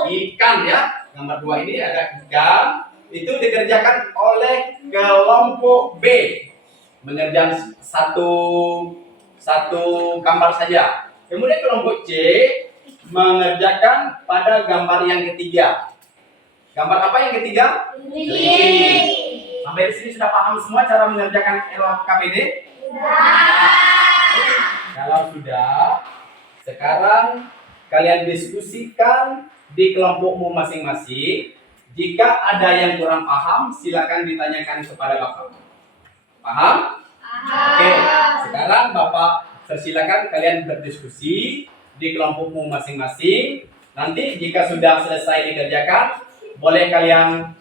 Ikan, ya. Gambar 2 ini ada ikan. Itu dikerjakan oleh kelompok B. Mengerjakan satu gambar saja. Kemudian kelompok C mengerjakan pada gambar yang ketiga. Gambar apa yang ketiga? Kelinci. Sampai di sini sudah paham semua cara mengerjakan LKPD? Kalau sudah, sekarang kalian diskusikan di kelompokmu masing-masing. Jika ada yang kurang paham, silakan ditanyakan kepada Bapak. Paham? Oke, sekarang Bapak persilakan kalian berdiskusi di kelompokmu masing-masing. Nanti jika sudah selesai dikerjakan, boleh kalian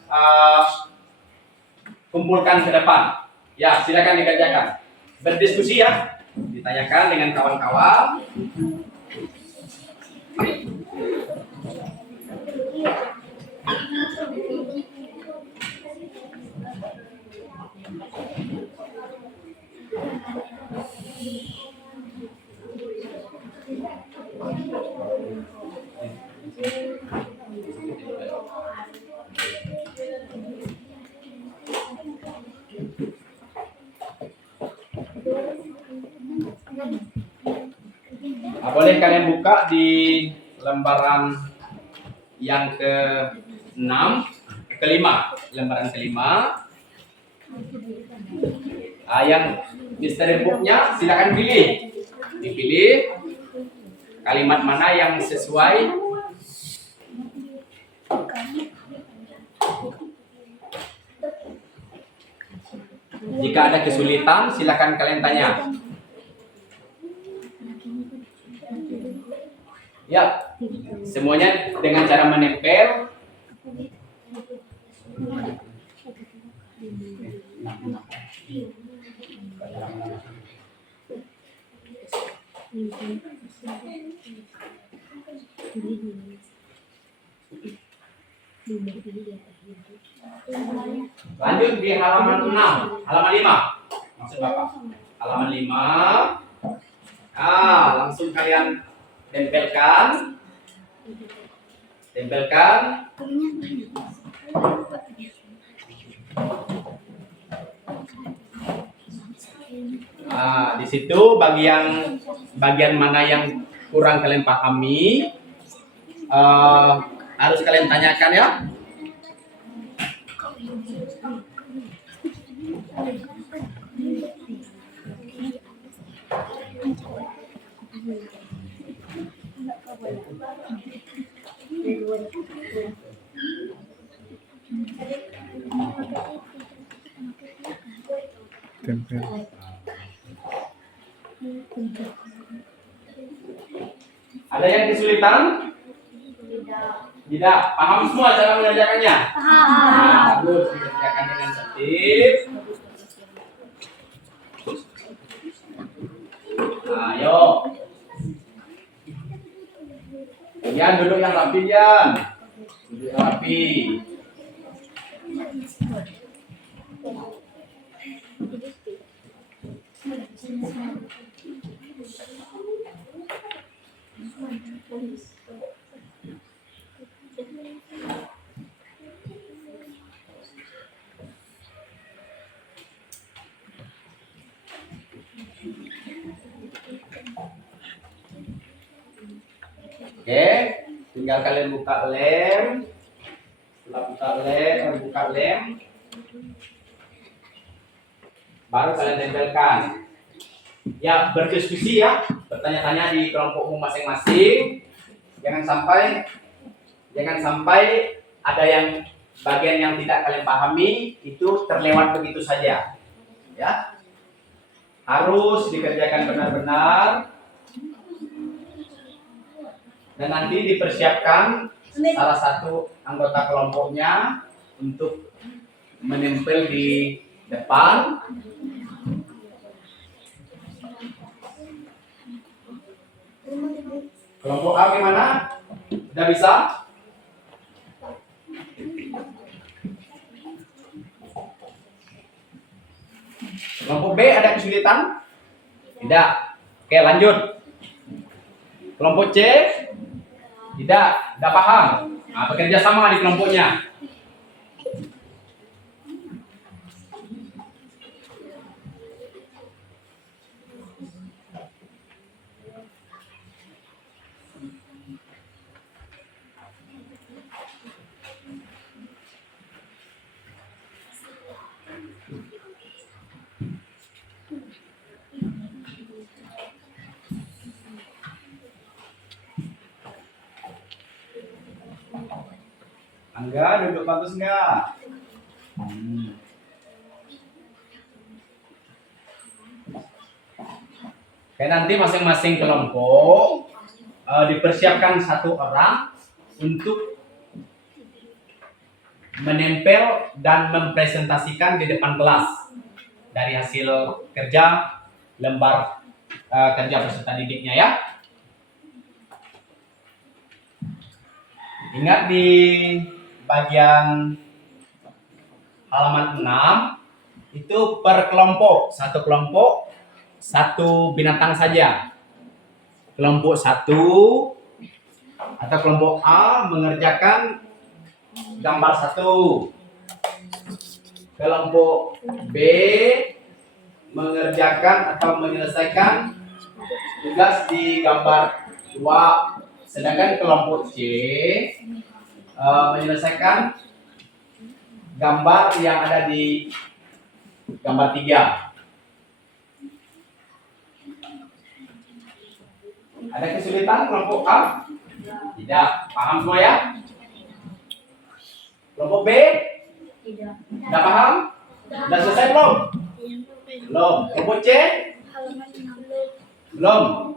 kumpulkan ke depan. Ya, silakan dikerjakan. Berdiskusi ya, ditanyakan dengan kawan-kawan. Boleh kalian buka di lembaran yang ke-6, kelima, lembaran kelima. Yang misteri booknya silakan pilih. Dipilih kalimat mana yang sesuai. Jika ada kesulitan, silakan kalian tanya. Ya, semuanya dengan cara menempel. Lanjut di halaman 6, halaman 5. Maksud Bapak. Halaman 5. Langsung kalian tempelkan. Di situ bagian mana yang kurang kalian pahami, harus kalian tanyakan ya. Ada yang kesulitan? Tidak. Paham semua cara mengerjakannya? Bagus, dikerjakan dengan tertib. Ayo. Yan, duduk yang rapi, Yan. Duduk yang rapi. Oke, tinggal kalian buka lem. buka lem, baru kalian tempelkan. Ya, berdiskusi ya, bertanya-tanya di kelompokmu masing-masing. Jangan sampai ada yang bagian yang tidak kalian pahami itu terlewat begitu saja. Ya, harus dikerjakan benar-benar dan nanti dipersiapkan salah satu anggota kelompoknya untuk menempel di depan. Kelompok A gimana? Sudah bisa? Kelompok B ada kesulitan? Tidak. Oke, lanjut. Kelompok C? Tidak paham. Nah, bekerja sama di kelompoknya. Angga, duduk bagus enggak? Oke, nanti masing-masing kelompok dipersiapkan satu orang untuk menempel dan mempresentasikan di depan kelas dari hasil kerja lembar kerja peserta didiknya ya. Ingat di bagian halaman 6 itu per kelompok, satu binatang saja. Kelompok 1 atau kelompok A mengerjakan gambar 1. Kelompok B mengerjakan atau menyelesaikan tugas di gambar 2. Sedangkan kelompok C menyelesaikan gambar yang ada di gambar 3. Ada kesulitan kelompok A? Tidak. Paham semua ya? Kelompok B? Tidak. Tidak paham? Sudah selesai belum? Belum. Kelompok C? Belum.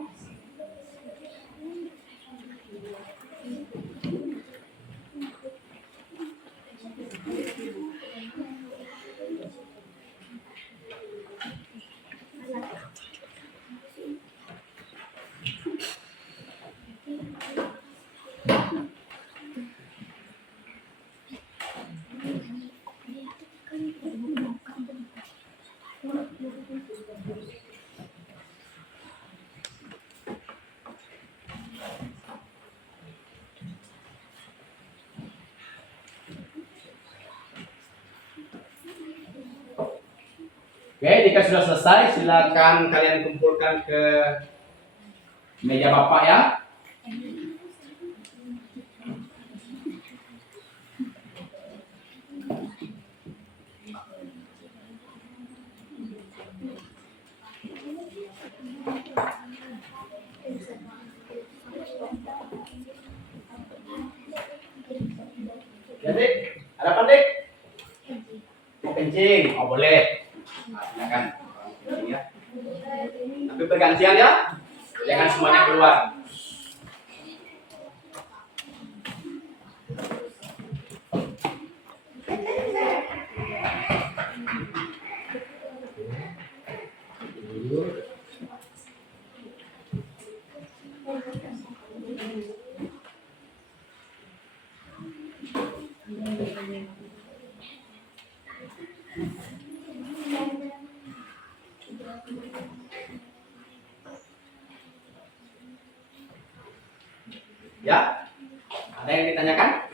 Oke, jika sudah selesai, silakan kalian kumpulkan ke meja Bapak ya. Jadi, ada apa, Dik? Mau kencing? Oh, boleh. Nah, silakan. Ya. Tapi bergantian ya. Jangan semuanya keluar. Ya, ada yang ditanyakan?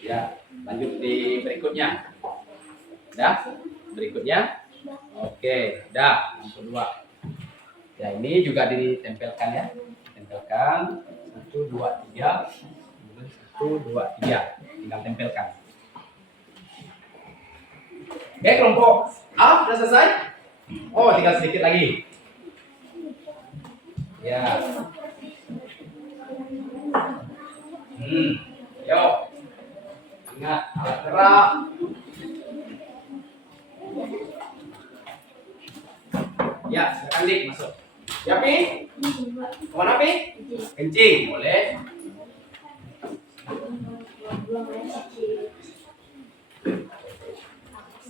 Ya, lanjut di berikutnya. Dah, berikutnya. Oke, dah. Yang kedua. Ya, ini juga ditempelkan ya. Tempelkan 1, 2, 3. 1, 2, 3. Tinggal tempelkan. Oke, kelompok A sudah selesai? Oh, tinggal sedikit lagi. Ya. Yuk. Ingat, alat gerak. Ya, silakan Dik masuk. Ya, Pi? Kemana, Pi? Kencing, boleh.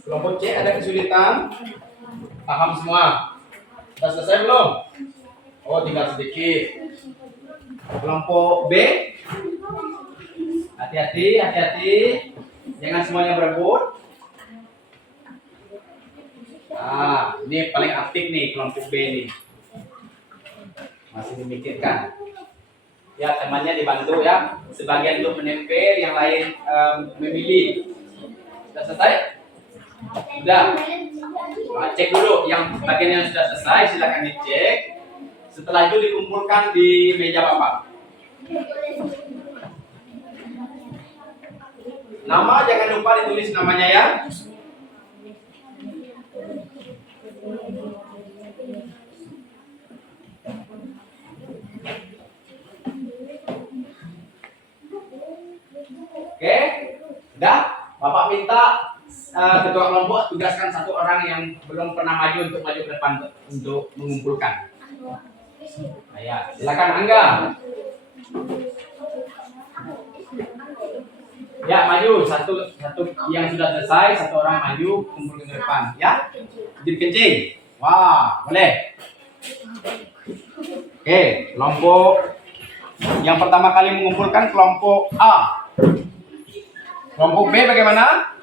Kelompok C ada kesulitan? Paham semua? Sudah selesai belum? Oh, tinggal sedikit. Kelompok B, hati-hati, hati-hati. Jangan semuanya berebut. Ini paling aktif nih kelompok B nih. Masih memikirkan. Ya, temannya dibantu ya. Sebagian untuk menempel, yang lain memilih. Sudah selesai? Sudah. Cek dulu yang bagian yang sudah selesai, silakan dicek. Setelah itu dikumpulkan di meja Bapak. Nama jangan lupa ditulis namanya ya. Oke, udah. Bapak minta ketua kelompok tugaskan satu orang yang belum pernah maju untuk maju ke depan untuk mengumpulkan. Nah, ya, silakan Angga. Ya, maju satu yang sudah selesai, satu orang maju kumpul ke depan, ya. Jadi kencing. Wah, boleh. Oke, kelompok yang pertama kali mengumpulkan kelompok A. Kelompok B bagaimana?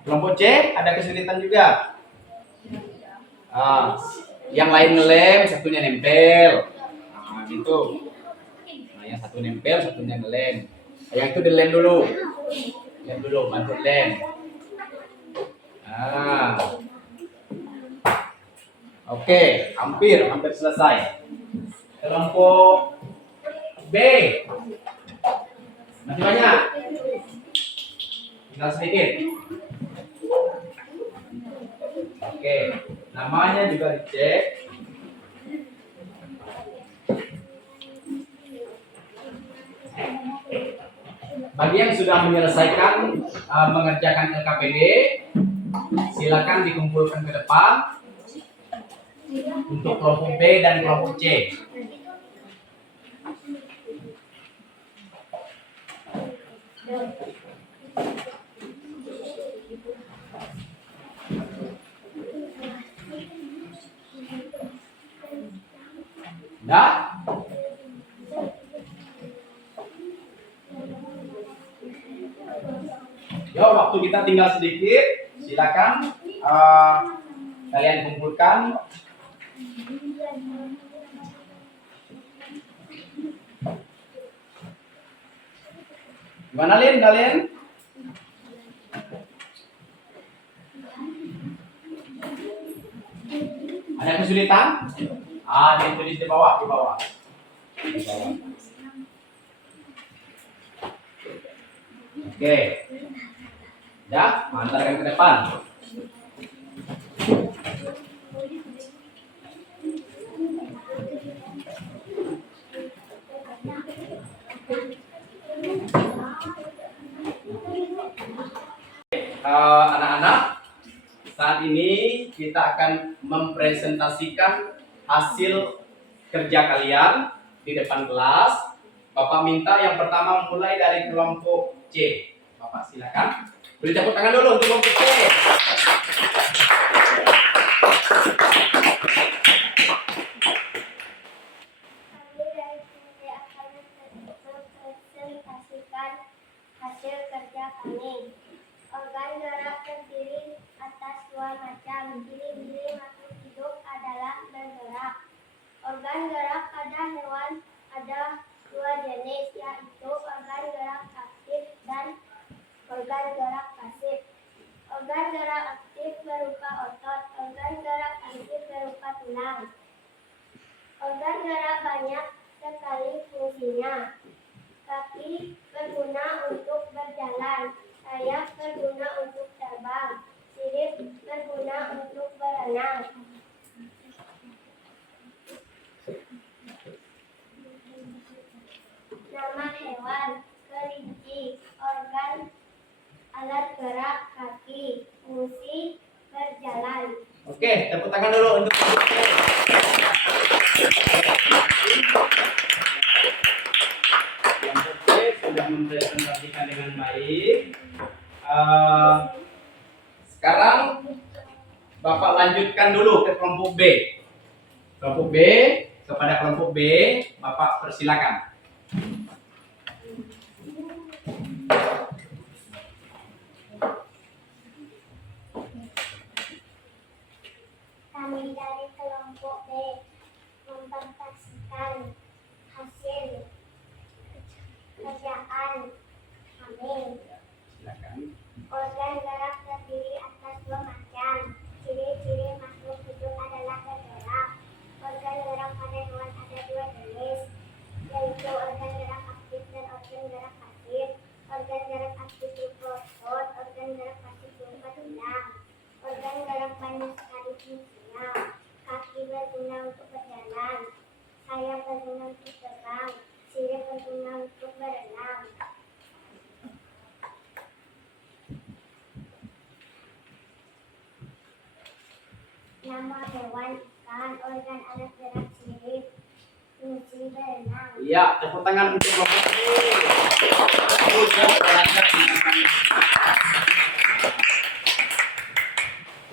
Kelompok C ada kesulitan juga. Yang lain ngelem, satunya nempel. Gitu. Nah, yang satu nempel, satunya ngelem. Yang itu dilem dulu. Lem dulu, bantu lem. Oke, hampir selesai. Kelompok B masih banyak. Tinggal sedikit. Oke, namanya juga dicek. Bagi yang sudah menyelesaikan mengerjakan LKPD, silakan dikumpulkan ke depan untuk kelompok B dan kelompok C. Nah, ya waktu kita tinggal sedikit, silakan kalian kumpulkan. Gimana Lin, kalian? Ada kesulitan? Ditulis di bawah, di bawah. Oke. Ya, antarkan ke depan. Anak-anak, saat ini kita akan mempresentasikan hasil kerja kalian di depan kelas. Bapak minta yang pertama mulai dari kelompok C. Bapak silakan. Beri tepuk tangan dulu untuk kelompok C. Hasil kerja kami. Organ gerak terdiri atas dua macam. Bili-bili makhluk hidup adalah bergerak. Organ gerak pada hewan ada dua jenis, yaitu organ gerak aktif dan organ gerak pasif. Organ gerak aktif berupa otot, organ gerak pasif berupa tulang. alat gerak kaki, fungsi berjalan. Oke, tepuk tangan dulu untuk kelompok C. Kelompok C sudah mempresentasikan dengan baik. Sekarang Bapak lanjutkan dulu ke kelompok B. Kelompok B, kepada kelompok B, Bapak persilakan. Kami dari kelompok B mempresentasikan hasil kerjaan kami. Silakan. Organ gerak terdiri atas dua macam. Ciri-ciri makhluk hidup adalah bergerak. Organ gerak pada hewan ada dua jenis, yaitu organ gerak aktif dan organ gerak pasif. Organ gerak aktif berupa otot, organ gerak pasif berupa tulang. Organ gerak banyak sekali fungsinya. Kaki berguna untuk berjalan, sayap berguna untuk terbang, sirip berguna untuk berenang. Nama hewan ikan, organ alat gerak sirip, fungsi berenang. Iya, tepuk tangan untuk kelompok B. Sudah belajar dengan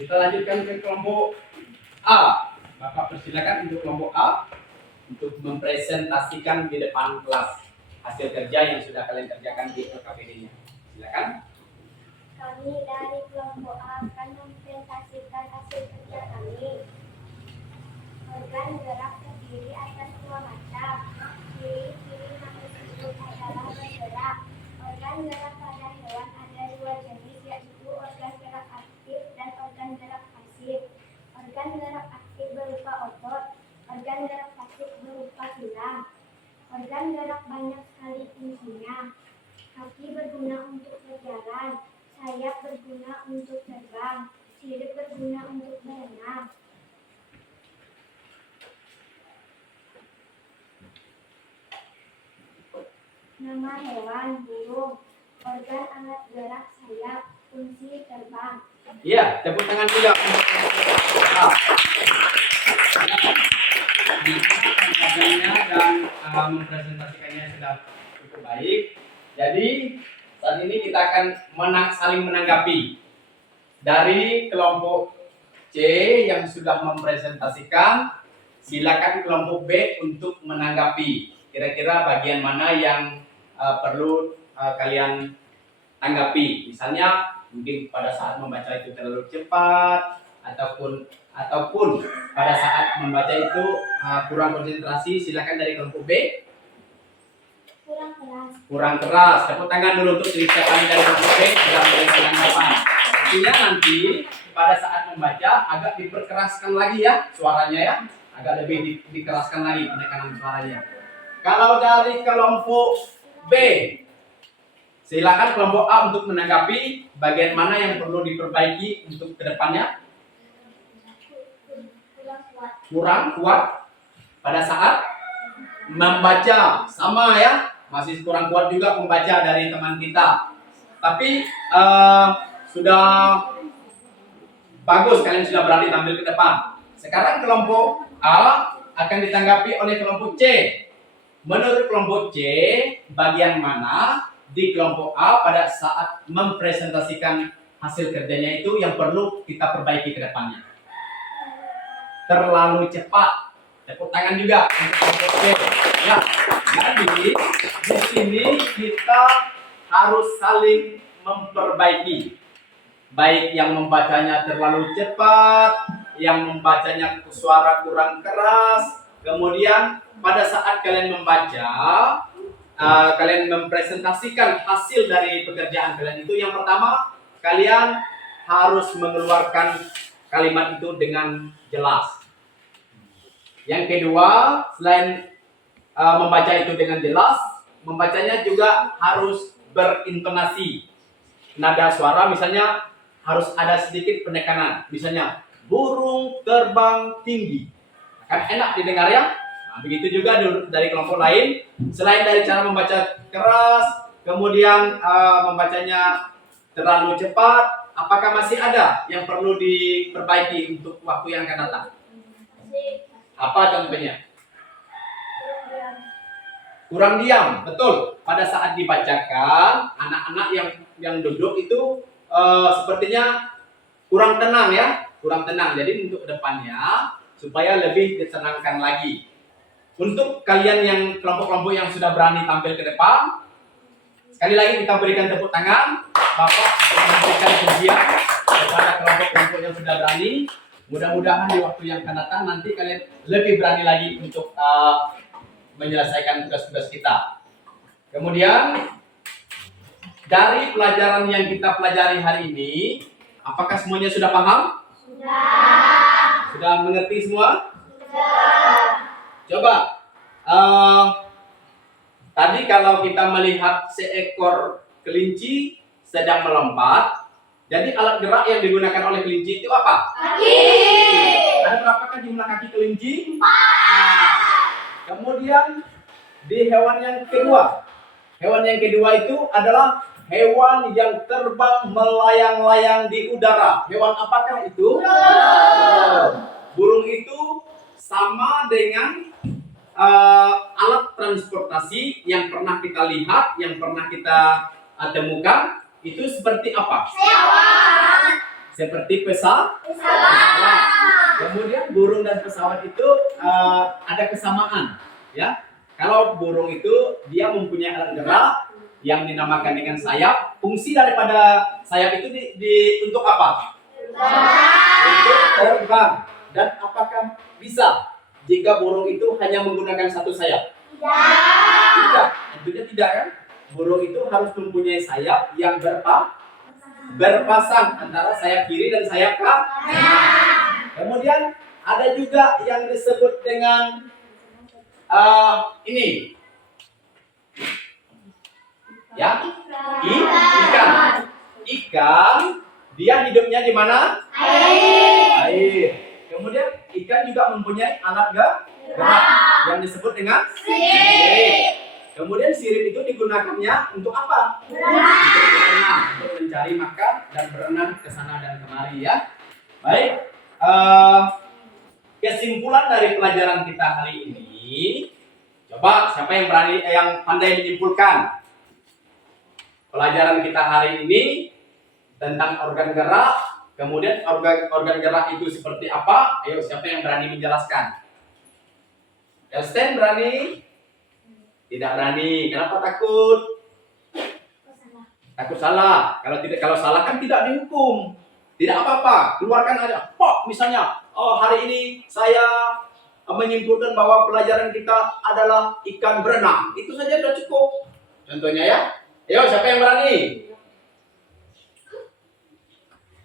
kita lanjutkan ke kelompok A. Bapak persilakan untuk kelompok A untuk mempresentasikan di depan kelas hasil kerja yang sudah kalian kerjakan di LKPD-nya. Silakan. Kami dari kelompok A akan mempresentasikan hasil kerja kami. Organ gerak terdiri atas dua macam. Ciri-ciri makhluk hidup adalah bergerak. Organ gerak pada hewan ada dua jenis, yaitu organ gerak aktif dan organ gerak pasif. Organ gerak aktif berupa otot, organ gerak pasif berupa tulang. Organ gerak banyak sekali fungsinya. Kaki berguna untuk berjalan, sayap berguna untuk terbang, sirip berguna untuk berenang. Nama hewan burung, organ alat gerak sayap, fungsi terbang. Iya, tepuk tangan juga untuk kelompok A. Penyampaiannya dan mempresentasikannya sudah cukup baik. Jadi saat ini kita akan saling menanggapi dari kelompok C yang sudah mempresentasikan. Silakan kelompok B untuk menanggapi. Kira-kira bagian mana yang perlu kalian tanggapi. Misalnya mungkin pada saat membaca itu terlalu cepat ataupun pada saat membaca itu kurang konsentrasi. Silakan dari kelompok B. Kurang keras. Kurang keras. Tepuk tangan dulu untuk cerita kami dari kelompok B dalam memberikan tanggapan. Artinya nanti pada saat membaca agak diperkeraskan lagi ya suaranya ya, agak lebih dikeraskan lagi penekanan suaranya. Kalau dari kelompok B, silakan kelompok A untuk menanggapi bagian mana yang perlu diperbaiki untuk kedepannya. Kurang kuat pada saat membaca, sama ya, masih kurang kuat juga membaca dari teman kita. Tapi sudah bagus, kalian sudah berani tampil ke depan. Sekarang kelompok A akan ditanggapi oleh kelompok C. Menurut kelompok C, bagian mana di kelompok A pada saat mempresentasikan hasil kerjanya itu yang perlu kita perbaiki ke depannya? Terlalu cepat. Tepuk tangan juga untuk kelompok C. Ya, jadi di sini kita harus saling memperbaiki. Baik yang membacanya terlalu cepat, yang membacanya suara kurang keras, kemudian pada saat kalian membaca, kalian mempresentasikan hasil dari pekerjaan kalian itu, yang pertama kalian harus mengeluarkan kalimat itu dengan jelas. Yang kedua, selain membaca itu dengan jelas, membacanya juga harus berintonasi. Nada suara misalnya harus ada sedikit penekanan. Misalnya burung terbang tinggi. Kan enak didengar ya? Nah, begitu juga dari kelompok lain. Selain dari cara membaca keras, kemudian membacanya terlalu cepat. Apakah masih ada yang perlu diperbaiki untuk waktu yang akan datang? Apa contohnya? Kurang diam, betul. Pada saat dibacakan, anak-anak yang duduk itu sepertinya kurang tenang ya, kurang tenang. Jadi untuk depannya supaya lebih ditenangkan lagi. Untuk kalian yang kelompok-kelompok yang sudah berani tampil ke depan, sekali lagi kita berikan tepuk tangan. Bapak menyampaikan pujian kepada kelompok-kelompok yang sudah berani. Mudah-mudahan di waktu yang akan datang nanti kalian lebih berani lagi untuk menyelesaikan tugas-tugas kita. Kemudian dari pelajaran yang kita pelajari hari ini, apakah semuanya sudah paham? Sudah. Sudah mengerti semua? Sudah. Coba, tadi kalau kita melihat seekor kelinci sedang melompat, jadi alat gerak yang digunakan oleh kelinci itu apa? Kaki. Ada berapakah jumlah kaki kelinci? 4. Kemudian di hewan yang kedua, itu adalah hewan yang terbang melayang-layang di udara. Hewan apakah itu? Burung. Burung itu sama dengan alat transportasi yang pernah kita lihat, yang pernah kita temukan. Itu seperti apa? Pesawat. Seperti pesawat. Kemudian burung dan pesawat itu ada kesamaan, ya. Kalau burung itu dia mempunyai alat gerak yang dinamakan dengan sayap. Fungsi daripada sayap itu untuk apa? Untuk terbang. Dan apakah bisa jika burung itu hanya menggunakan satu sayap? Tidak. Tentunya tidak kan? Burung itu harus mempunyai sayap yang berpasang antara sayap kiri dan sayap kanan. Kemudian ada juga yang disebut dengan ini, ya, ikan. Ikan, dia hidupnya di mana? Air. Kemudian ikan juga mempunyai alat gerak yang disebut dengan sirip. Kemudian sirip itu digunakannya untuk apa? Berenang, untuk mencari makan dan berenang ke sana dan kemari ya. Baik, kesimpulan dari pelajaran kita hari ini, coba siapa yang berani, yang pandai menyimpulkan pelajaran kita hari ini tentang organ gerak. Kemudian organ gerak itu seperti apa? Ayo, siapa yang berani menjelaskan? Elsten berani? Tidak berani. Kenapa takut? Takut salah. Kalau salah kan tidak dihukum. Tidak apa-apa. Keluarkan aja. Pok, misalnya, hari ini saya menyimpulkan bahwa pelajaran kita adalah ikan berenang. Itu saja sudah cukup. Contohnya ya. Ayo, siapa yang berani?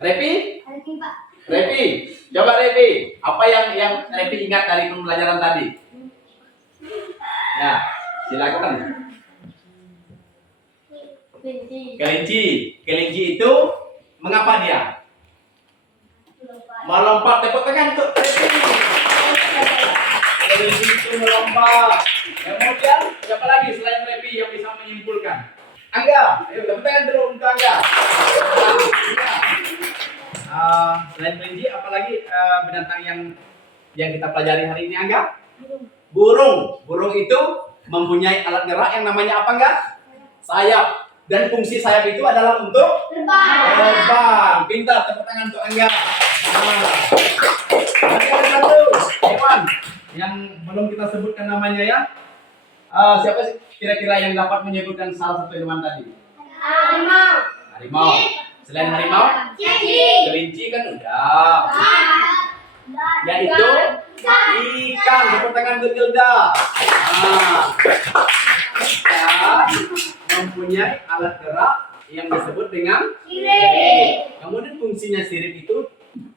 Repi? Pak. Repi. Coba Repi. Apa yang Repi ingat dari pembelajaran tadi? Ya. Silakan. Kelinci itu mengapa dia? Melompat. Tepuk tangan untuk kelinci. Kelinci itu melompat. Kemudian siapa lagi selain Repi yang bisa menyimpulkan? Angga, ayo tepuk tangan dulu untuk Angga. Selain kelinci, apalagi binatang yang kita pelajari hari ini, Angga? Burung. Burung itu mempunyai alat gerak yang namanya apa, enggak? Sayap. Dan fungsi sayap itu adalah untuk terbang. Pintar, tepuk tangan untuk Angga. Nanti ada satu hewan yang belum kita sebutkan namanya ya. Siapa sih kira-kira yang dapat menyebutkan salah satu hewan tadi? Harimau. Selain harimau? Kelinci kan udah. Yaitu ikan. Tepuk tangan untuk Gilda. Ikan mempunyai alat gerak yang disebut dengan sirip. Kemudian fungsinya sirip itu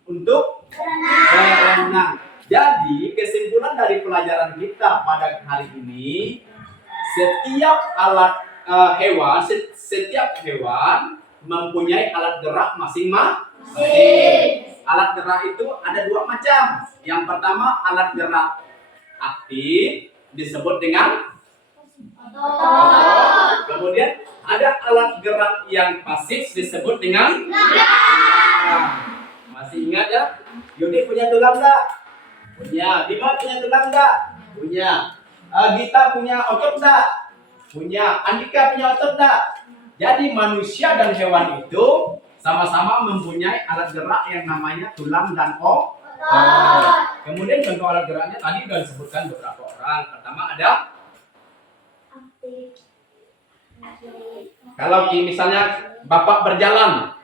untuk berenang. Jadi kesimpulan dari pelajaran kita pada hari ini, setiap hewan mempunyai alat gerak masing-masing. Alat gerak itu ada dua macam. Yang pertama alat gerak aktif disebut dengan otot. Kemudian Ada alat gerak yang pasif disebut dengan tulang. Masih ingat ya? Yudi punya tulang enggak? Punya. Bima punya tulang enggak? Punya. Gita punya otot enggak? Punya. Andika punya otot enggak? Jadi manusia dan hewan itu sama-sama mempunyai alat gerak yang namanya tulang dan otot. Kemudian contoh alat geraknya tadi sudah disebutkan beberapa orang. Pertama ada kalau misalnya Bapak berjalan,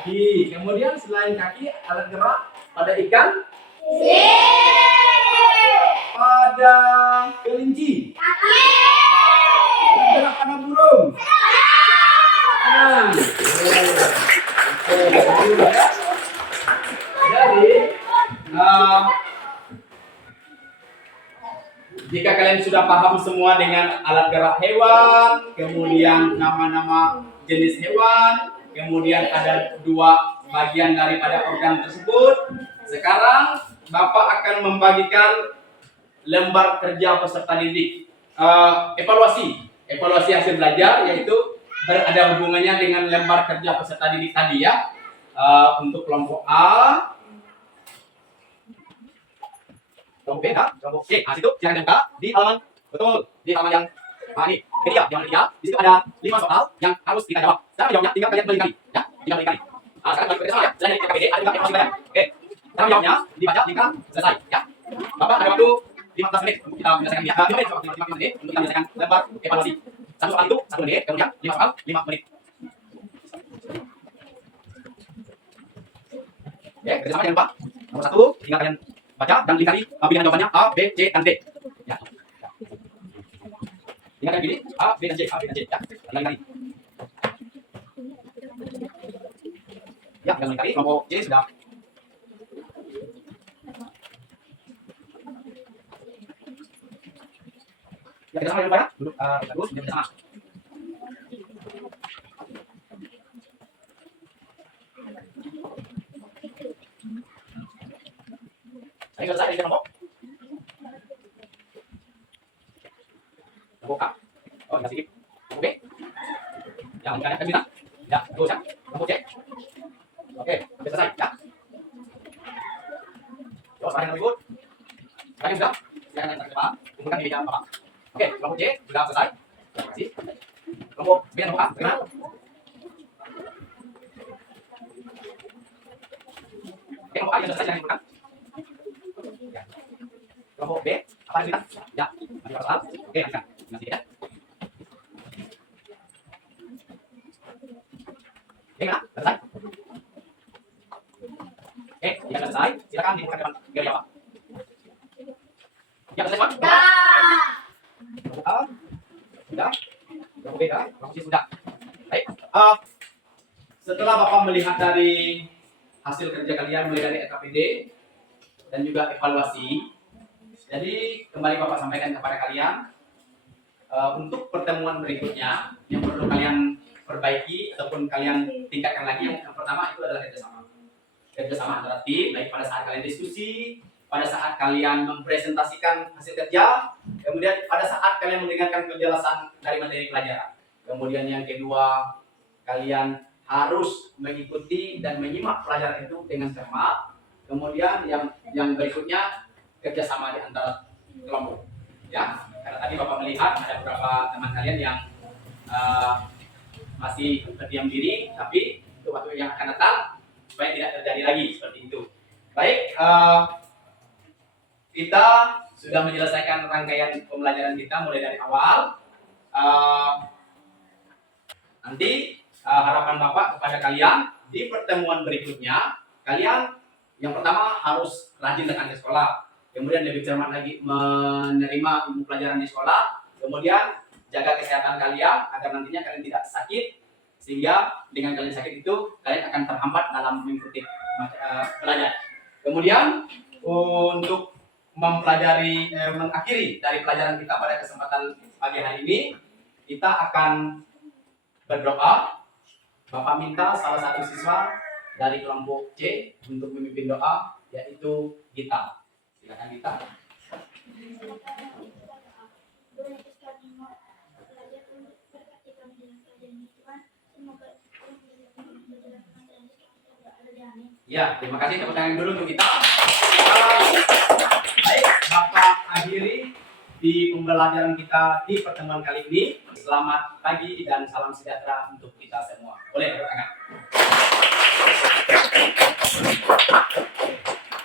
kaki. Kemudian selain kaki, alat gerak pada ikan, pada kelinci, alat gerak pada burung. Jadi, jika kalian sudah paham semua dengan alat gerak hewan, kemudian nama-nama jenis hewan, kemudian ada dua bagian daripada organ tersebut, sekarang Bapak akan membagikan lembar kerja peserta didik. Evaluasi hasil belajar, yaitu ada hubungannya dengan lembar kerja peserta didik tadi ya. Untuk kelompok A, kelompok B, kelompok C. Situ silakan buka di halaman, betul, di halaman yang ini ketiga, yang ketiga. Di situ ada 5 soal yang harus kita jawab. Sekarang menjawabnya tinggal kalian melingkari, ya, tinggal melingkari. Sekarang bagi kerjasama ya. Selain dari KPD, ada juga evaluasi belajar. Oke, sekarang menjawabnya dibaca hingga selesai, ya. Bapak ada waktu 15 menit untuk kita menyelesaikan dia. 5 menit, 15 menit untuk kita menyelesaikan lembar evaluasi. Satu soal itu 1 menit, kemudian 5 soal 5 menit. Oke, kerjasama jangan lupa. Nomor 1, tinggal kalian baca dan lingkari pilihan jawabannya A, B, C, dan D. Ya. Tinggal kalian pilih A, B, dan C, A, B, dan C. Ya, dan lingkari. Ya, tinggal lingkari. Kelompok C sudah. Ya, kerjasama jangan lupa ya. Duduk bagus, kerjasama. Ayo selesai dari kelompok. Kelompok A. Oh, tinggal sedikit. Kelompok B. Ya, lingkarnya kan bisa. Ya, bagus ya. Kelompok C. Oke, sudah selesai ya. Terus ada yang berikut. Kalian sudah? Silakan yang terdepan. Kumpulkan di meja Bapak. Oke, kelompok C sudah selesai. Terima kasih. Kelompok B dan kelompok A, bagaimana? Oke, kelompok A yang sudah selesai, silakan kumpulkan. Kelompok B, apa yang kita? Ya, masih soal. Oke, lanjutkan. Tinggal sedikit ya. Oke, mana? Selesai? Oke, jika sudah selesai, silakan dibuka ke depan biar jawab. Ya, selesai semua? Kelompok A, sudah. Kelompok B, sudah. Kelompok C, sudah. Baik. Setelah Bapak melihat dari hasil kerja kalian mulai dari LKPD dan juga evaluasi, jadi kembali Bapak sampaikan kepada kalian untuk pertemuan berikutnya yang perlu kalian perbaiki ataupun kalian tingkatkan lagi. Yang pertama itu adalah kerjasama antara tim, baik pada saat kalian diskusi, pada saat kalian mempresentasikan hasil kerja, kemudian pada saat kalian mendengarkan penjelasan dari materi pelajaran. Kemudian yang kedua, kalian harus mengikuti dan menyimak pelajaran itu dengan cermat. Kemudian yang berikutnya, kerjasama di antara kelompok, ya. Karena tadi Bapak melihat ada beberapa teman kalian yang masih berdiam diri, tapi itu waktu yang akan datang supaya tidak terjadi lagi seperti itu. Baik, kita sudah menyelesaikan rangkaian pembelajaran kita mulai dari awal. Nanti harapan Bapak kepada kalian di pertemuan berikutnya, kalian yang pertama harus rajin datang ke sekolah. Kemudian lebih cermat lagi menerima ilmu pelajaran di sekolah. Kemudian jaga kesehatan kalian agar nantinya kalian tidak sakit, sehingga dengan kalian sakit itu kalian akan terhambat dalam mengikuti belajar. Kemudian untuk mengakhiri dari pelajaran kita pada kesempatan pagi hari ini, kita akan berdoa. Bapak minta salah satu siswa dari kelompok C untuk memimpin doa, yaitu Gita. Silakan Gita. Ya, terima kasih, tepuk tangan dulu untuk kita. Baik, Bapak akhiri di pembelajaran kita di pertemuan kali ini. Selamat pagi dan salam sejahtera untuk kita semua. Boleh tepuk tangan.